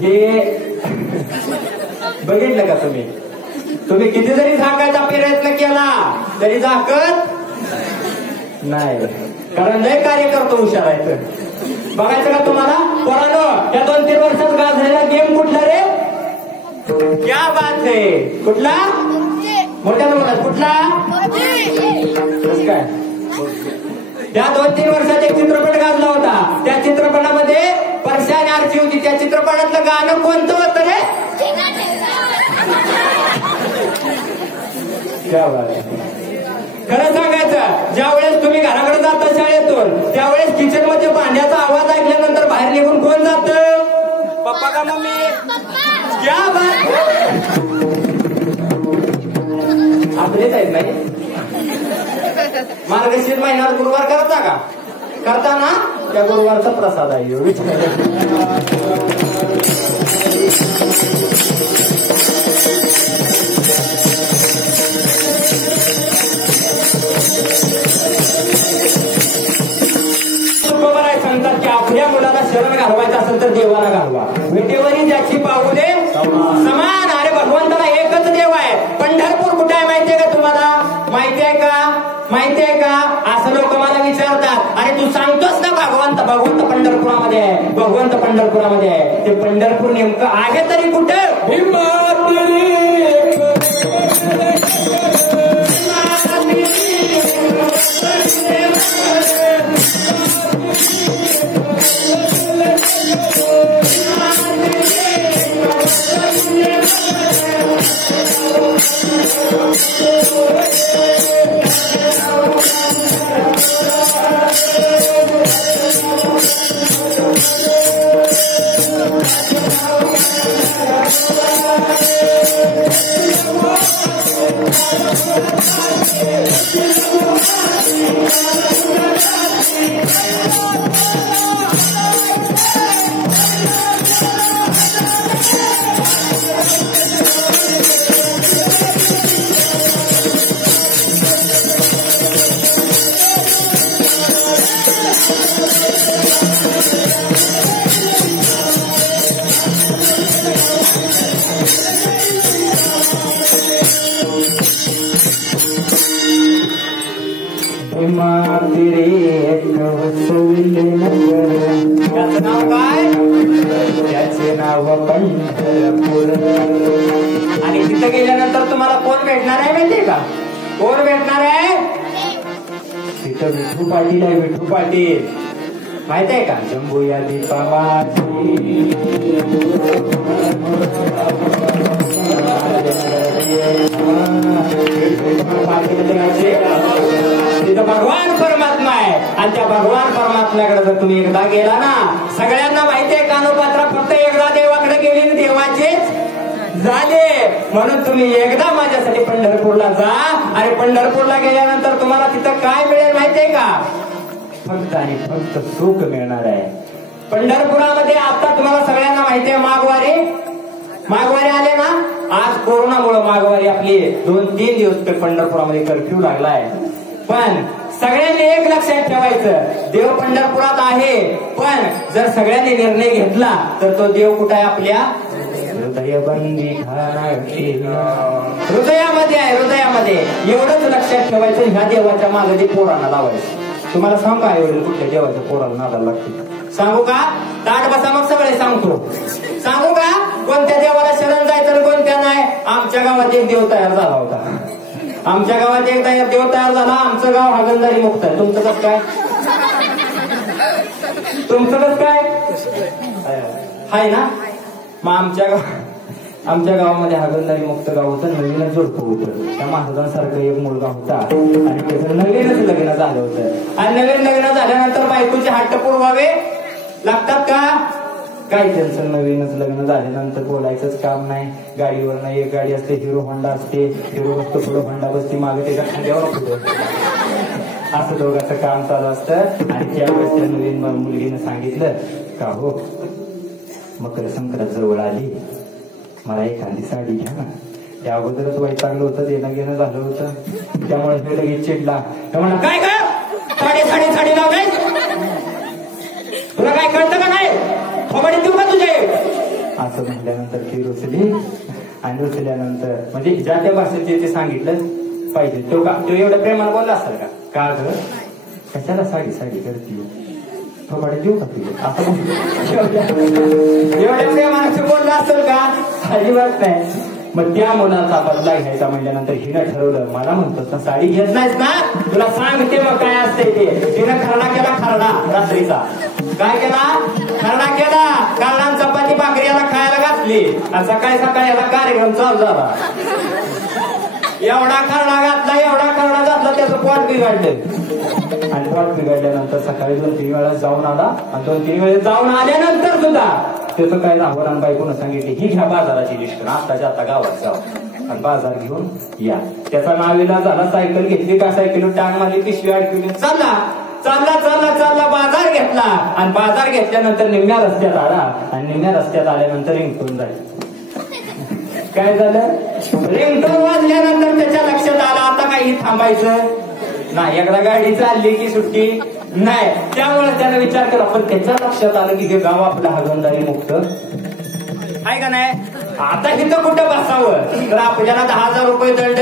हे बघितलं का तुम्ही? तुम्ही किती जरी झाकायचा प्रयत्न केला तरी झाकत नाही. कारण लय कार्य करतो हुशार आहे. बघायचं का तुम्हाला? पोरांनो, त्या 2-3 वर्षात गाजलेला गेम कुठला रे? क्या बात है. कुठला? मोठ्यानं बोला. कुठला? काय? त्या 2-3 वर्षात एक चित्रपट गाजला होता. त्या चित्रपटामध्ये परशा आणि आरची होती. त्या चित्रपटातलं गाणं कोणतं होतं रे? खरं सांगायचं, ज्या वेळेस तुम्ही घराकडे जाता शाळेतून त्यावेळेस किचन मध्ये भांड्याचा आवाज ऐकल्यानंतर बाहेर निघून कोण जात? पप्पा का मम्मी? क्या बात. आपलेच आहेत नाही. मार्गशीर्ष महिन्यात गुरुवार करता का? करता ना? त्या गुरुवारचा प्रसाद आहे. सांगतात की आपल्या मुलाला शरण घालवायचं असेल तर देवाला घालवा. विटेवरी ज्याची पाऊले समान. अरे भगवंताला एकच देव आहे. पंढरपूर कुठे आहे माहितीये का तुम्हाला? माहितीये का? असं लोक मला विचारतात. अरे तू सांगतोस ना भगवंत पंढरपुरामध्ये आहे. भगवंत पंढरपुरामध्ये आहे. ते पंढरपूर नेमकं आहे तरी कुठे? त्याचे नाव पंढरपूर. आणि तिथं गेल्यानंतर तुम्हाला कोण भेटणार आहे माहितीये का? कोण भेटणार आहे? तिथं विठू पाटील आहे. विठू पाटील माहितीये का? जंबूया दीपा माझी तिथं भगवान परमात्मा आहे. आणि त्या भगवान परमात्म्याकडे जर तुम्ही एकदा गेला ना, सगळ्यांना माहितीये कानोपात्रा फक्त एकदा देवाकडे गेली ना देवाचेच झाले. म्हणून तुम्ही एकदा माझ्यासाठी पंढरपूरला जा. आणि पंढरपूरला गेल्यानंतर तुम्हाला तिथं काय मिळेल माहितीये का? फक्त आणि फक्त सुख मिळणार आहे. पंढरपुरामध्ये आता तुम्हाला सगळ्यांना माहितीये माघवारी आले ना. आज कोरोनामुळे माघवारी आपली 2-3 दिवस पंढरपुरामध्ये कर्फ्यू लागलाय. पण सगळ्यांनी एक लक्षात ठेवायचं, देव पंढरपुरात आहे. पण जर सगळ्यांनी निर्णय घेतला तर तो देव कुठे आहे? आपल्या हृदयबंदी हृदयामध्ये आहे. हृदयामध्ये एवढंच लक्षात ठेवायचं. ह्या देवाच्या मागे ते पोरांना लावायचं. तुम्हाला सांगू का एवढे कुठल्या देवाच्या पोराला नादाला लागते? सांगू का? ताट बसा मग सगळे सांगतो. सांगू का कोणत्या देवाला शरण जायचं कोणत्या नाही? आमच्या गावात एक देव तयार झाला होता. आमच्या गावात एक देव तयार झाला. आमचं गाव हागणदारी मुक्त आहे. तुमचं कसं काय? तुमचं कसं काय आहे ना? मग आमच्या गावामध्ये हागणदारी मुक्त गाव होतं. नवीनच जोडपं होतं. त्या महाराजांसारखं एक मुलगा होता आणि त्याचं नवीनच लग्न झालं होतं. आणि नवीन लग्न झाल्यानंतर बायकोचे हट्ट पुरवावे लागतात का? काय त्यांचं नवीनच लग्न झाल्यानंतर बोलायचंच काम नाही. गाडीवर नाही. एक गाडी असते, हिरो होंडा असते. हिरो बसतो पुढं, होंडा बसती मागे, त्याच्या खांद्यावर पुढं. असं दोघांचं काम चालू असतं. आणि त्यावेळेस त्या नवीन मुलगीनं सांगितलं का हो मकर संक्रांत जवळ आली, मला एखादी साडी घ्या ना. त्या अगोदरच वैतागलं होतं, देणं घेणं झालं होतं. त्यामुळे हे लगेच चिडला. म्हणा काय का साडी लावले, तुला काय कळतं का नाही? थोबाडी देऊ का तुझे? असं म्हटल्यानंतर ती रुसली. आणि रुसल्यानंतर म्हणजे ज्या त्या भाषेत ते सांगितलं पाहिजे तो एवढ्या प्रेमाला बोलला असेल का ग कशाला साडी करते, थोबाडी देऊ का तुझे? असं एवढ्या प्रेमानं बोलला असेल का? अजिबात नाही. मग त्या मुलाचा बदला घ्यायचा म्हटल्यानंतर हिनं ठरवलं, मला म्हणतोस ना साडी घेत नाहीस ना, तुला सांगते मग काय असते ते. हिनं खरडा केला, खरडा रात्रीचा. काय केला? खरडा केला. काढला चपाती भाकरी याला खायला घातली. आणि सकाळी याला कार्यक्रम चालू झाला. एवढा खरडा घातला त्याचं पोट बिघडलं. आणि पोट बिघडल्यानंतर सकाळी 2-3 वेळा जाऊन आला. आणि 2-3 वेळेस जाऊन आल्यानंतर सुद्धा त्याचं काय राहुरान बायकोनं सांगितले, ही घ्या बाजाराची लिस्ट, आत्ताच्या आता गावात जाऊ आणि बाजार घेऊन या. त्याचा नावेला झाला. सायकल घेतली का सायकल टांग मारली, पिशवी अडकवली, चालला बाजार घेतला. आणि बाजार घेतल्यानंतर निम्म्या रस्त्यात आला. आणि निम्म्या रस्त्यात आल्यानंतर रिंगटोन झाली. काय झालं? रिंगटोन वाजल्यानंतर त्याच्या लक्षात आलं आता काही थांबायचं नाही. एकदा गाडी चालली की सुट्टी नाही. त्यामुळे त्याने विचार केला. पण त्याच्या लक्षात आलं की हे गाव आपलं हागणदारी मुक्त आहे का नाही. आता इथं कुठं बसावं? तर आपल्याला 10,000 रुपये दंड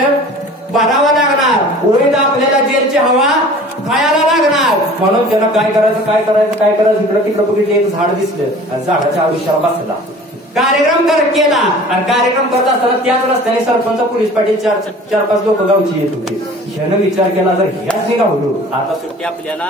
भरावा लागणार. उडीद आपल्याला जेलची हवा खायला लागणार. म्हणून त्यानं काय करायचं इकडं तिकडं बघितलं, एक झाड दिसलं आणि झाडाच्या आयुष्याला बसला. कार्यक्रम केला. आणि कार्यक्रम करत असताना त्याच रस्त्याने सरपंच, पोलीस पाटील 4-5 लोक गावची येत होते. ह्यानं विचार केला जर ह्याच निघावलो आता सुट्टी आपल्याला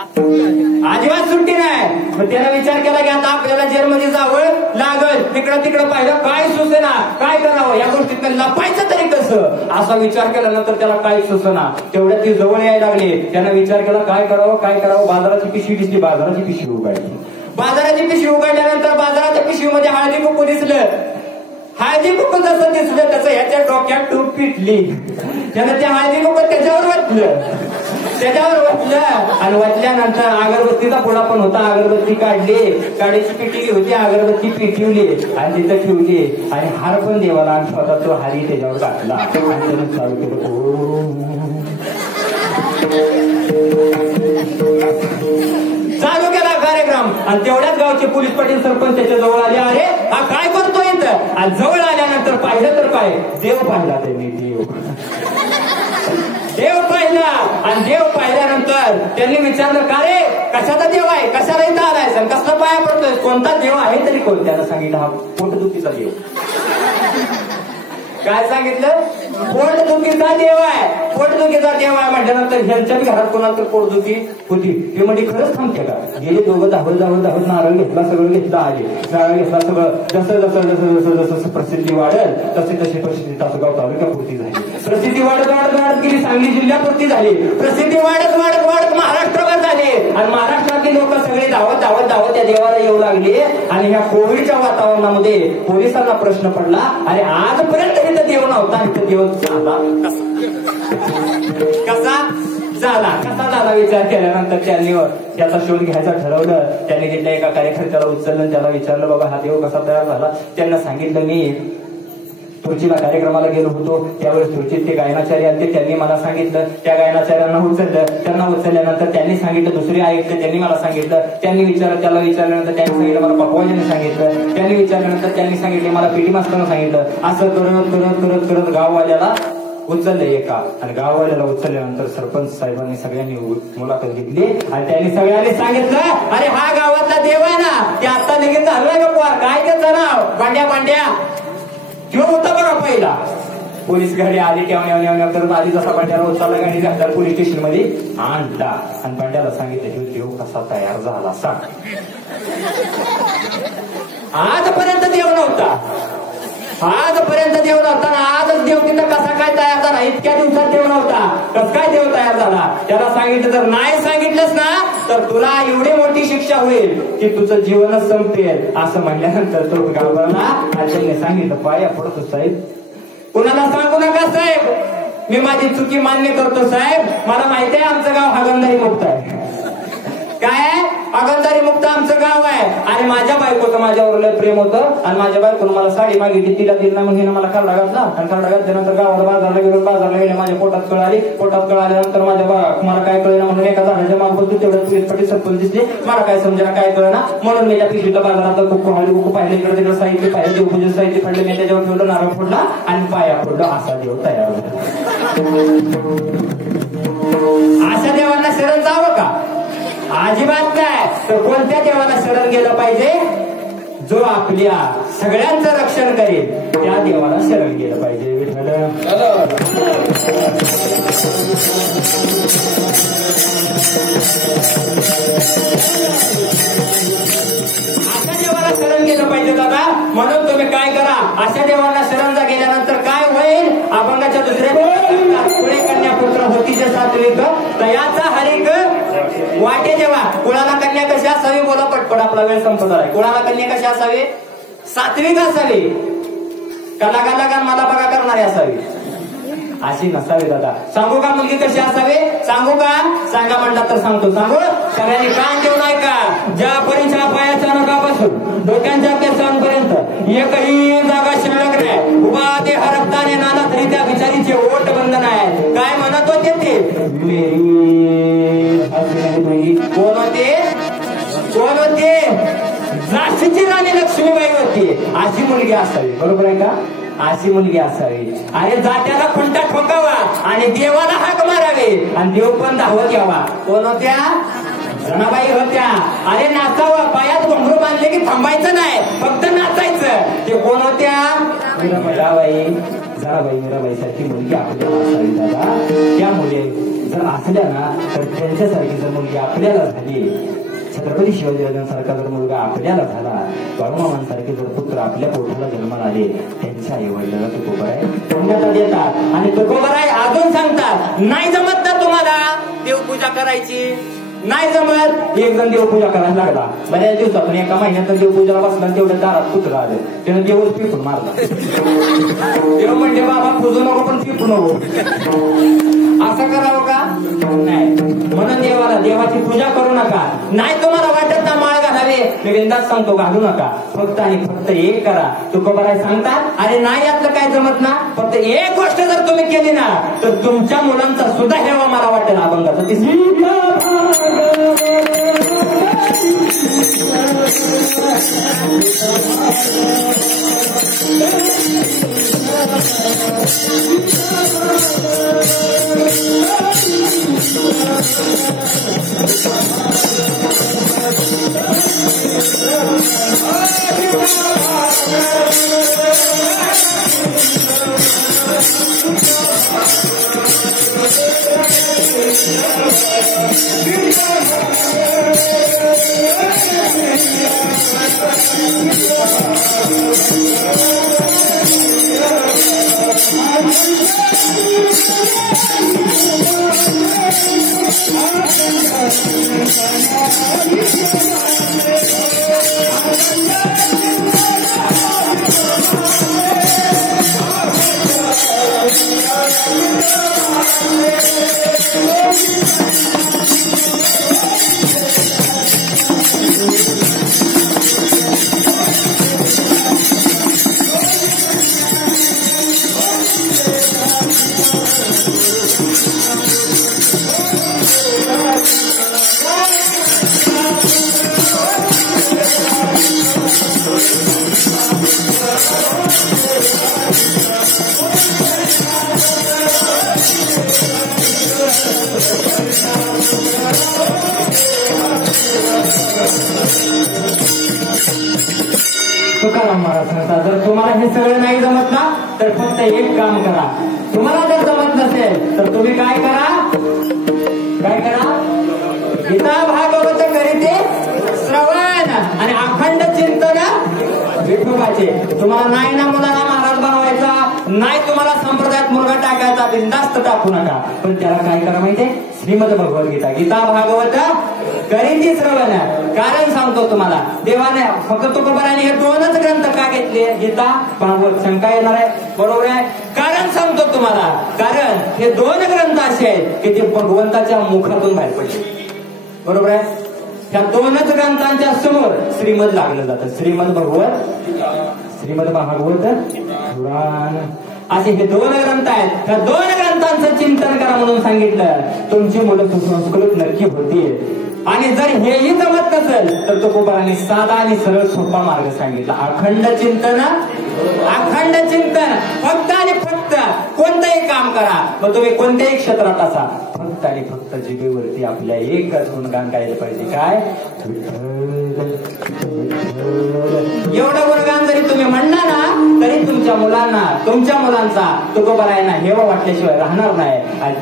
अजिबात सुट्टी नाही. मग त्यानं विचार केला की आता आपल्याला जेलमध्ये जावं लागल. तिकडं पाहिलं काय सुचेना, काय करावं या गोष्टीत लपायचं तरी कसं, असा विचार केल्यानंतर त्याला काही सुचना. तेवढ्या ती जवळ यायला लागली. त्यानं विचार केला काय करावं. बाजाराची पिशवी दिसली, बाजाराची पिशवी उघडली. बाजाराची पिशवी उघडल्यानंतर बाजाराच्या पिशवीमध्ये हळदी कुंकू दिसलं. हळदी कुंकू जसं दिसलं तसं ह्याच्या डोक्यात टूप पिटली. त्यानं त्या हळदी कुंकू त्याच्यावर वतलं आणि वतल्यानंतर अगरबत्तीचा पुडा पण होता. अगरबत्ती काढली, काडीची पिटी होती, अगरबत्ती पिटवली आणि तिथं ठेवली. आणि हार पण देवाला आणि स्वतः तो हारी त्याच्यावर टाकला. आणि त्यानं चालू केला कार्यक्रम. आणि तेवढ्याच गावचे पोलीस पाटील, सरपंच त्याच्या जवळ आले. अरे हा काय करतो इथं? आणि जवळ आल्यानंतर पाहिलं तर काय, देव पाहिला त्यांनी. देव पाहिला. आणि देव पाहिल्यानंतर त्यांनी विचारलं का रे कशाचा देव आहे, कशाला इथं आलायस आणि कसला पाया पडतोय, कोणता देव आहे तरी कोण? त्यानं सांगितलं हा पोटदुखीचा देव. काय सांगितलं? पोटदुखीचा देव आहे, पोटदुखीचा देव आहे म्हटल्यानंतर ह्यांच्या घरात कोणाला तर पोटदुखी होती. ते म्हणजे खरंच थांबते का? गेले दोघं धावत नारळ घेतला, सगळं घेतला, आले नारळ घेतला, सगळं जसं प्रसिद्धी वाढेल तसे प्रसिद्धी तासगाव तालुक्यापुरती झाली. प्रसिद्धी वाढत गेली, सांगली जिल्ह्यापुरती झाली. प्रसिद्धी वाढत महाराष्ट्रभर झाली आणि महाराष्ट्रातली लोक सगळे धावत त्या देवाला येऊ लागले. आणि ह्या कोविडच्या वातावरणामध्ये पोलिसांना प्रश्न पडला, अरे आजपर्यंत इथं देव नव्हता, इथं देव झाला कसा झाला विचार केल्यानंतर त्यांनी त्याचा शोध घ्यायचा ठरवलं. त्यांनी तिथल्या एका कार्यकर्त्याला उचललं, त्याला विचारलं, बाबा हा देव कसा तयार झाला? त्यांना सांगितलं, मी तुळशीला कार्यक्रमाला गेलो होतो, त्यावेळेस तुळशीत ते गायनाचार्य आले, त्यांनी मला सांगितलं. त्या गायनाचार्यांना उचललं, त्यांना उचलल्यानंतर त्यांनी सांगितलं, दुसरी ऐकलं, त्यांनी मला सांगितलं. त्यांनी त्याला विचारल्यानंतर त्यांनी सांगितलं, मला पप्पाजीने सांगितलं. त्यांनी विचारल्यानंतर त्यांनी सांगितले, मला पीटी मास्तरनं सांगितलं. असं करत गाववाल्याला उचलले एका, आणि गाववाल्याला उचलल्यानंतर सरपंच साहेबांनी सगळ्यांनी मुलाखत घेतली आणि त्यांनी सगळ्यांनी सांगितलं, अरे हा गावातला देव आहे ना, ते आता लगेच झालं का? काय त्याचं नाव? पांड्या किंवा होता बघा पहिला. पोलीस गाडी आली, तेव्हा करत आली, जसा पांड्याला उचलला, गाडी घातला पोलीस स्टेशन मध्ये आणला आणि पांड्याला सांगितलं, देव कसा तयार झाला सांग. आजपर्यंत देव नव्हता ना, आजच देव तिथं कसा काय तयार झाला? इतक्या दिवसात देव नव्हता, कस काय देव तयार झाला? त्याला सांगितलं, जर नाही सांगितलंस ना तर तुला एवढी मोठी शिक्षा होईल की तुझं जीवनच संपेल. असं म्हणल्यानंतर तो घाबरला आणि त्यांनी सांगितलं, पाया पडतो साहेब, कुणाला सांगू नका साहेब, मी माझी चुकी मान्य करतो साहेब. मला माहिती आहे आमचं गाव हागंदारी मुक्त आहे. काय हागंदारी मुक्त आमचं गाव आहे. आणि माझ्या बायकोचं माझ्यावर लय प्रेम होतं आणि माझ्या बायकोनं मला साडी मागितली, तिला दिली ना, मग हिनं मला खरडा घातला आणि खरडा घातल्यानंतर गावाला बाजारला गेले. माझ्या पोटात कळ आल्यानंतर मला काय कळलं म्हणून एका झाडाच्या मागून तेवढं पटी सरपंच दिसले. मला काय समजा काय कळलं म्हणून मी त्या पिशवीला बाजारात कुकू पाहिलं, इकडे तिकडे साहित्य पाहिलं, देवपूजेचं साहित्य पाहिलं, मी त्याच्यावर ठेवलं, नारळ फोडला आणि पाया फोडलं. असा देव तयार झाला. अशा देवांना शरण जावं का? अजिबात नाही. तर कोणत्या देवाला शरण गेलं पाहिजे? जो आपल्या सगळ्यांचं रक्षण करेल त्या देवाला शरण गेलं पाहिजे. विठ्ठल अशा देवाला शरण गेलं पाहिजे दादा. म्हणून तुम्ही काय करा, अशा देवाला शरण जा गेल्यानंतर काय होईल? अभंगाच्या दुसऱ्या पुढे कन्या पुत्र होती जे सात्विक तयाचा हरिक वाटे जेव्हा. कुणाला कन्या कशी असावी? बोला पटपट, आपला वेळ संपत आहे. कुणाला कन्या कशी असावी? सात्विक असावी. कलाकार मला बघा करणारी असावी, अशी नसावी दादा. सांगू का मुलगी कशी असावी? सांगू का? सांगा म्हणतात तर सांगतो. सांगू? सगळ्यांनी कान देऊन ऐका. ज्या परीच्या पायाच्या नखापासून डोक्यांच्या केसांपर्यंत एकही जागा शिल्लक नाही. उभा ते हरपताने नाना तरी त्या बिचारीचे ओट बंधन आहे. काय म्हणत होते ते? कोण होते? झाशीची राणी लक्ष्मीबाई होती. अशी मुलगी असावी. बरोबर आहे का? अशी मुलगी असावी. अरे जात्याला खुंटा ठोकावा आणि देवाला हाक मारावे आणि देव पण धावत यावा. कोण होत्या? जनाबाई होत्या. अरे नाचावं, पायात घोंगरू बांधले की थांबायचं नाही, फक्त नाचायचं. ते कोण होत्या? मीराबाई. जनाबाई मीराबाई सारखी मुलगी आपल्याला असावी दादा. त्यामुळे जर असल्या ना तर त्यांच्यासारखी जर मुलगी आपल्याला झाली, छत्रपती शिवाजीराजांसारखा जर मुलगा आपल्याला झाला, बाळूमामांसारखे जर पुत्र आपल्या पोटाला जन्माला आले, त्यांच्या आई वडिलांना तुकोबराय पुण्याला देतात आणि तुकोबराय अजून सांगतात, नाही जमत ना तुम्हाला देवपूजा करायची, नाही जमत. एक जण देवपूजा करायला लागला. बऱ्याच दिवसातून एका महिन्यात देवपूजाला बसला, तेवढ्या दारात कुत्र आलं. त्यानं देवच पिकून मारला. देव म्हणजे बाबा पूजू नको पण पिकू नको. असं करावं का? नाही. म्हणून देवाची पूजा करू नका. नाही तुम्हाला वाटत ना माळ घालावे, मी बिंदास सांगतो घालू नका. फक्त आणि फक्त एक करा. तुकोबाराय सांगतात, अरे नाही यातलं काय जमत ना, फक्त एक गोष्ट जर तुम्ही केली ना तर तुमच्या मुलांचा सुद्धा हेवा मला वाटेल अभंगाचा. तुकाराम महाराज सांगतात, जर तुम्हाला हे सगळं नाही जमत ना तर फक्त एक काम करा. तुम्हाला जर जमत नसेल तर तुम्ही काय करा, गीता भागवत करीते श्रवण आणि अखंड चिंतन विठोबाचे. तुम्हाला नाही ना मुलाला महाराज बनवायचा, नाही तुम्हाला संप्रदायात मुलगा टाकायचा, बिनधास्त टाकू नका. पण त्याला काय करा माहितीये, श्रीमद भगवद्गीता गीता भागवत करीते श्रवण. कारण सांगतो तुम्हाला, देवाने फक्त तुकोबाराने हे दोनच ग्रंथ का घेतले, गीता भागवत. शंका येणार आहे, बरोबर आहे. कारण सांगतो तुम्हाला, कारण हे दोन ग्रंथ असे आहेत की ते भगवंताच्या मुखातून बाहेर पडले, बरोबर आहे. त्या दोनच ग्रंथांच्या समोर श्रीमद लागलं जातं. श्रीमद भागवत पुराण असे हे दोन ग्रंथ आहेत. त्या दोन ग्रंथांचं चिंतन करा म्हणून सांगितलं. तुमची मुलं सुसंस्कृत नक्की होतील. आणि जर हेही जमत नसेल तर तुकोबारांनी साधा आणि सरळ सोपा मार्ग सांगितला, अखंड चिंतन. फक्त आणि फक्त कोणतंही काम करा, मग तुम्ही कोणत्याही क्षेत्रात असा, फक्त आणि फक्त जिभेवरती आपल्या एकच गुणगान गायला पाहिजे. काय? एवढं गुणगान जरी तुम्ही म्हणला ना तरी तुमच्या मुलांचा तुकोबारायांना हेवा वाटल्याशिवाय राहणार नाही. आणि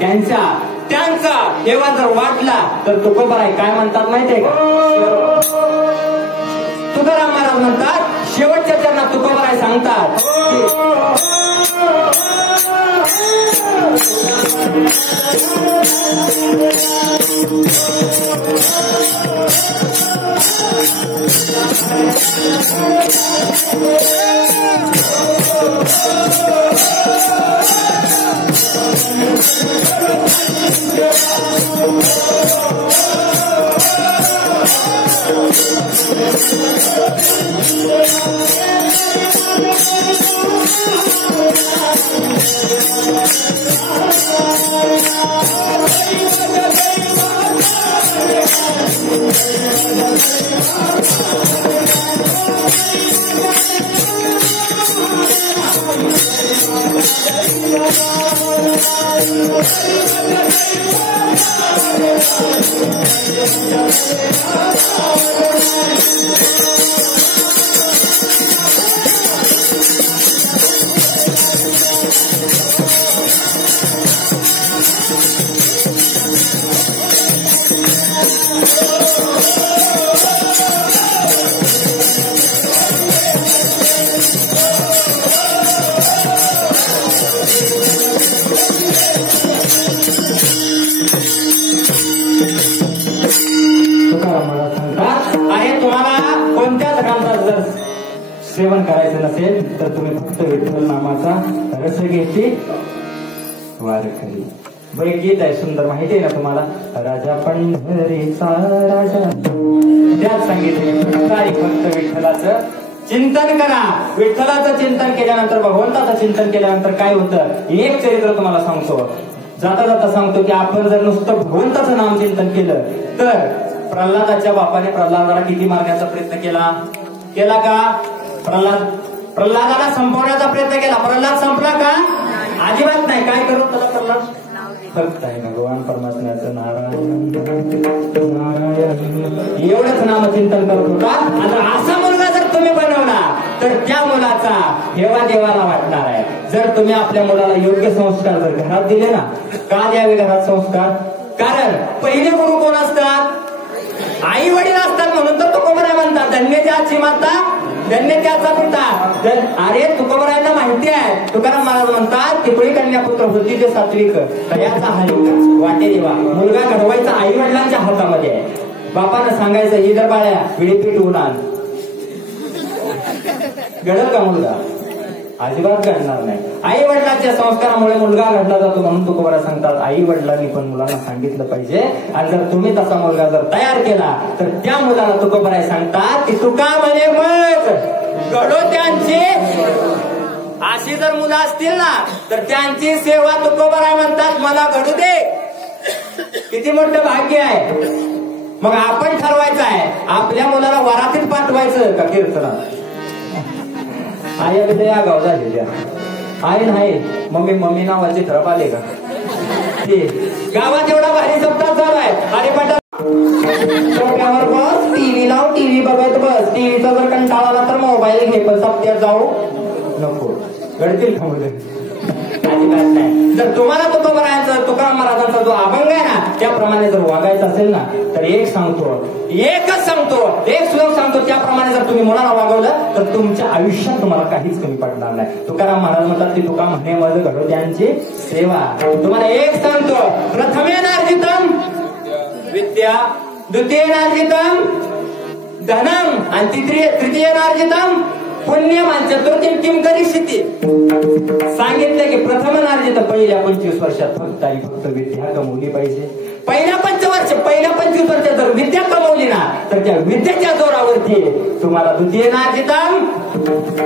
त्यांचा हेवा जर वाटला तर तुकोबाराय काय म्हणतात माहितीये का? तुकाराम महाराज म्हणतात, शेवटच्या चरणात तुकोबाराय सांगतात सेवन करायचं नसेल तर तुम्ही फक्त विठ्ठल नामाचा रस घ्यायची वारकरी. बरं, गीत आहे सुंदर, माहिती आहे ना तुम्हाला, राजा पंढरीचा राजा. त्यात सांगितले फक्त विठ्ठलाचं चिंतन करा. विठ्ठलाचं चिंतन केल्यानंतर, भगवंताचं चिंतन केल्यानंतर काय होतं, एक चरित्र तुम्हाला सांगतो. जाता जाता सांगतो की आपण जर नुसतं भगवंताचं नाम चिंतन केलं तर प्रल्हादाच्या बापाने प्रल्हादाला किती मारण्याचा प्रयत्न केला का? प्रल्हादाला संपवण्याचा प्रयत्न केला. प्रल्हाद संपला का? अजिबात नाही. काय करू त्याला प्रल्हाद? फक्त आहे भगवान परमात्म्याचं नारायण एवढंच नामचिंतन करत होता. आता असा मुलगा जर तुम्ही बनवला तर त्या मुलाचा हेवा देवाला वाटणार आहे. जर तुम्ही आपल्या मुलाला योग्य संस्कार जर घरात दिले ना, का द्यावे घरात संस्कार? कारण पहिले गुरु कोण असतात? आई वडील असतात. म्हणून तर तुकोबराय म्हणतात धन्य त्याची माता धन्य त्याचा पिता. अरे तुकोबरायांना माहिती आहे, तुकाराम महाराज म्हणतात टिपळी कन्या पुत्र होती ते सात्विक कयाचा हरी वाटे देवा. मुलगा घडवायचा आई वडिलांच्या हातामध्ये आहे. बापानं सांगायचं ही जर बाळ्या विडीपीठ होऊन आण, घडल का मुलगा? अजिबात घडणार नाही. आई वडिलांच्या संस्कारामुळे मुलगा घडला जातो. म्हणून तुकोबराय सांगतात आई वडिलांनी पण मुलांना सांगितलं पाहिजे. आणि जर तुम्ही तसा मुलगा जर तयार केला तर त्या मुलाला तुकोबराय सांगतात की तुका म्हणे मग घडो त्यांची. अशी जर मुलं असतील ना तर त्यांची सेवा तुकोबराय म्हणतात मला घडू दे. किती मोठं भाग्य आहे. मग आपण ठरवायचं आहे आपल्या मुलाला वरातीत पाठवायचं का कीर्तनात. आई अगदी या गाव झालेल्या आई नाही मम्मी नावाचे ठरप आले का गावात एवढा भारी सप्ताह चालू आहे. अरे बेटा सोप्यावर बस, टीव्ही लाव, टीव्ही बघत बस. टीव्हीचा जर कंटाळा आला तर मोबाईल घे, पण सप्त्यात जाऊ नको. घडतील का मुले? अजिबात नाही. जर तुम्हाला तुकोबरायांचा तुकाराम महाराजांचा जो अभंग आहे ना त्याप्रमाणे जर वागायचं असेल ना तर एकच सांगतो एक श्लोक सांगतो त्याप्रमाणे जर तुम्ही मुलाला वागवलं तर तुमच्या आयुष्यात तुम्हाला काहीच कमी पडणार नाही. तुकाराम महाराज म्हणतात की तुका म्हणे मज घडो त्यांची सेवा. तुम्हाला एक सांगतो प्रथमेनार्जितम विद्या द्वितीयेनार्जितम धनम आणि तृतीयेनार्जितम पुण्यम आणि चतुर्थीम किम करिष्यति. सांगितलं की प्रथमनार्जित पहिल्या 25 वर्षात फक्त विद्या कमवली पाहिजे. पहिल्या 25 वर्षात जर विद्या कमवली ना तर त्या विद्येच्या जोरावरती तुम्हाला द्वितीयेनार्जितम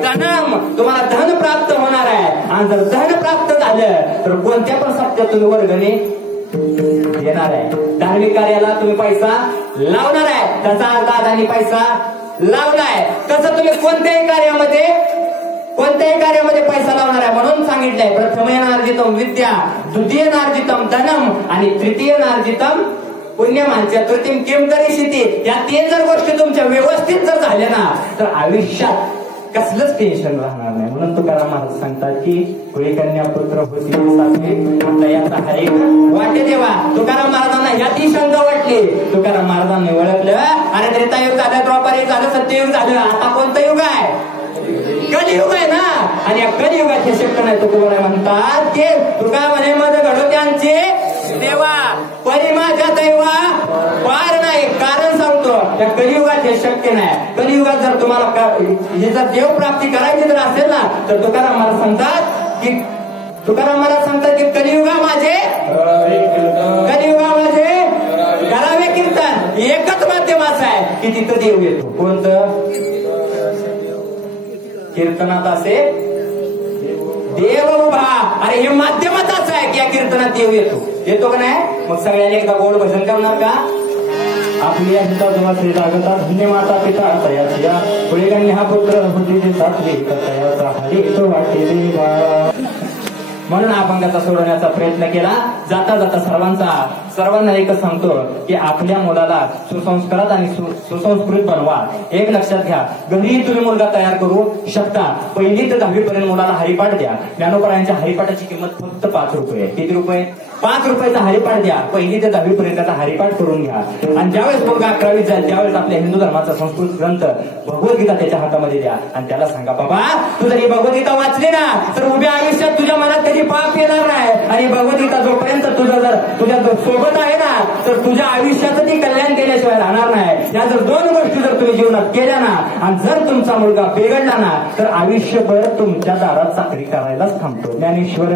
धनम तुम्हाला धन प्राप्त होणार आहे. आणि जर धन प्राप्त झालं तर कोणत्या पण सप्त्यात तुम्ही वर्गणी देणार आहे. धार्मिक कार्याला तुम्ही पैसा लावणार आहे. त्याचा अर्थ अदानी पैसा लावलाय. तसं तुम्ही कोणत्याही कार्यामध्ये पैसा लावणार आहे. म्हणून सांगितलंय प्रथमेनार्जितम विद्या द्वितीयेनार्जितम धनम आणि तृतीयेनार्जितम पुण्यम आणि चतुर्थीम किम करिष्यति. या 3 जर गोष्टी तुमच्या व्यवस्थित जर झाल्या ना तर आयुष्यात कसलंच टेन्शन राहणार नाही. म्हणून तुकाराम महाराज सांगतात की कुळी कन्या पुत्र होती सात्विक दयाचा हरी वाटे देवा. तुकाराम महाराजांना याची शंका वाटली. तुकाराम महाराजांनी ओळखलं अरे त्रेतायुग झालं, द्वापारयुग झालं, सत्ययुग झालं, आता कोणतं युग आहे? कलियुग आहे ना. आणि या कलियुगात हे शक्य नाही. तुकोबराय म्हणतात की तुका म्हणे मज घडो त्यांचे देवा परी माझ्या दैवा पार नाही. कारण सांगतो त्या कलियुगात हे शक्य नाही. कलियुगात जर तुम्हाला हे जर देव प्राप्ती करायची जर असेल ना तर तुकाराम महाराज सांगतात की कलियुगा माझे करावे कीर्तन. एकच माध्यम असं आहे की तिथं देव येतो. कोणतं? कीर्तनात असे देव उभा. अरे हे माध्यमच असं आहे की या कीर्तनात देव येतो का नाही? मग सगळ्यांनी एकदा गोड भजन करणार का? आपली हिता जेव्हा श्री जागता धन्य माता पिता तयाची पुढे कन्या हा पुत्र होती सात्विक तयाचा हरी तो वाटे देवा. म्हणून अभंगाचा सोडवण्याचा प्रयत्न केला. जाता जाता सर्वांना एकच सांगतो की आपल्या मुलाला सुसंस्कारात आणि सुसंस्कृत बनवा. एक लक्षात घ्या, घरी तुम्ही मुलगा तयार करू शकता. 1ली ते 10वी पर्यंत मुलाला हरिपाठ द्या. ज्ञानोबरायांच्या हरिपाठाची किंमत फक्त 5 रुपये. किती रुपये? 5 रुपयाचा हरिपाठ द्या. 1ली ते 10वी पर्यंतचा हरिपाठ करून घ्या. आणि ज्यावेळेस मुलगा 11वीत जाईल त्यावेळेस आपल्या हिंदू धर्माचा संस्कृत ग्रंथ भगवद्गीता त्याच्या हातामध्ये द्या. आणि त्याला सांगा बाबा तू जर ही भगवद्गीता वाचली ना तर उभ्या आयुष्यात तुझ्या मनात कधी पाप येणार नाही. आणि भगवद्गीता जोपर्यंत तुझ्या सोबत आहे ना तर तुझ्या आयुष्याचं ती कल्याण केल्याशिवाय राहणार नाही. या जर 2 गोष्टी जर तुम्ही जीवनात केल्या ना आणि जर तुमचा मुलगा बिघडला ना तर आयुष्यभर तुमच्या दारात चाकरी करायलाच थांबतो. ज्ञानेश्वर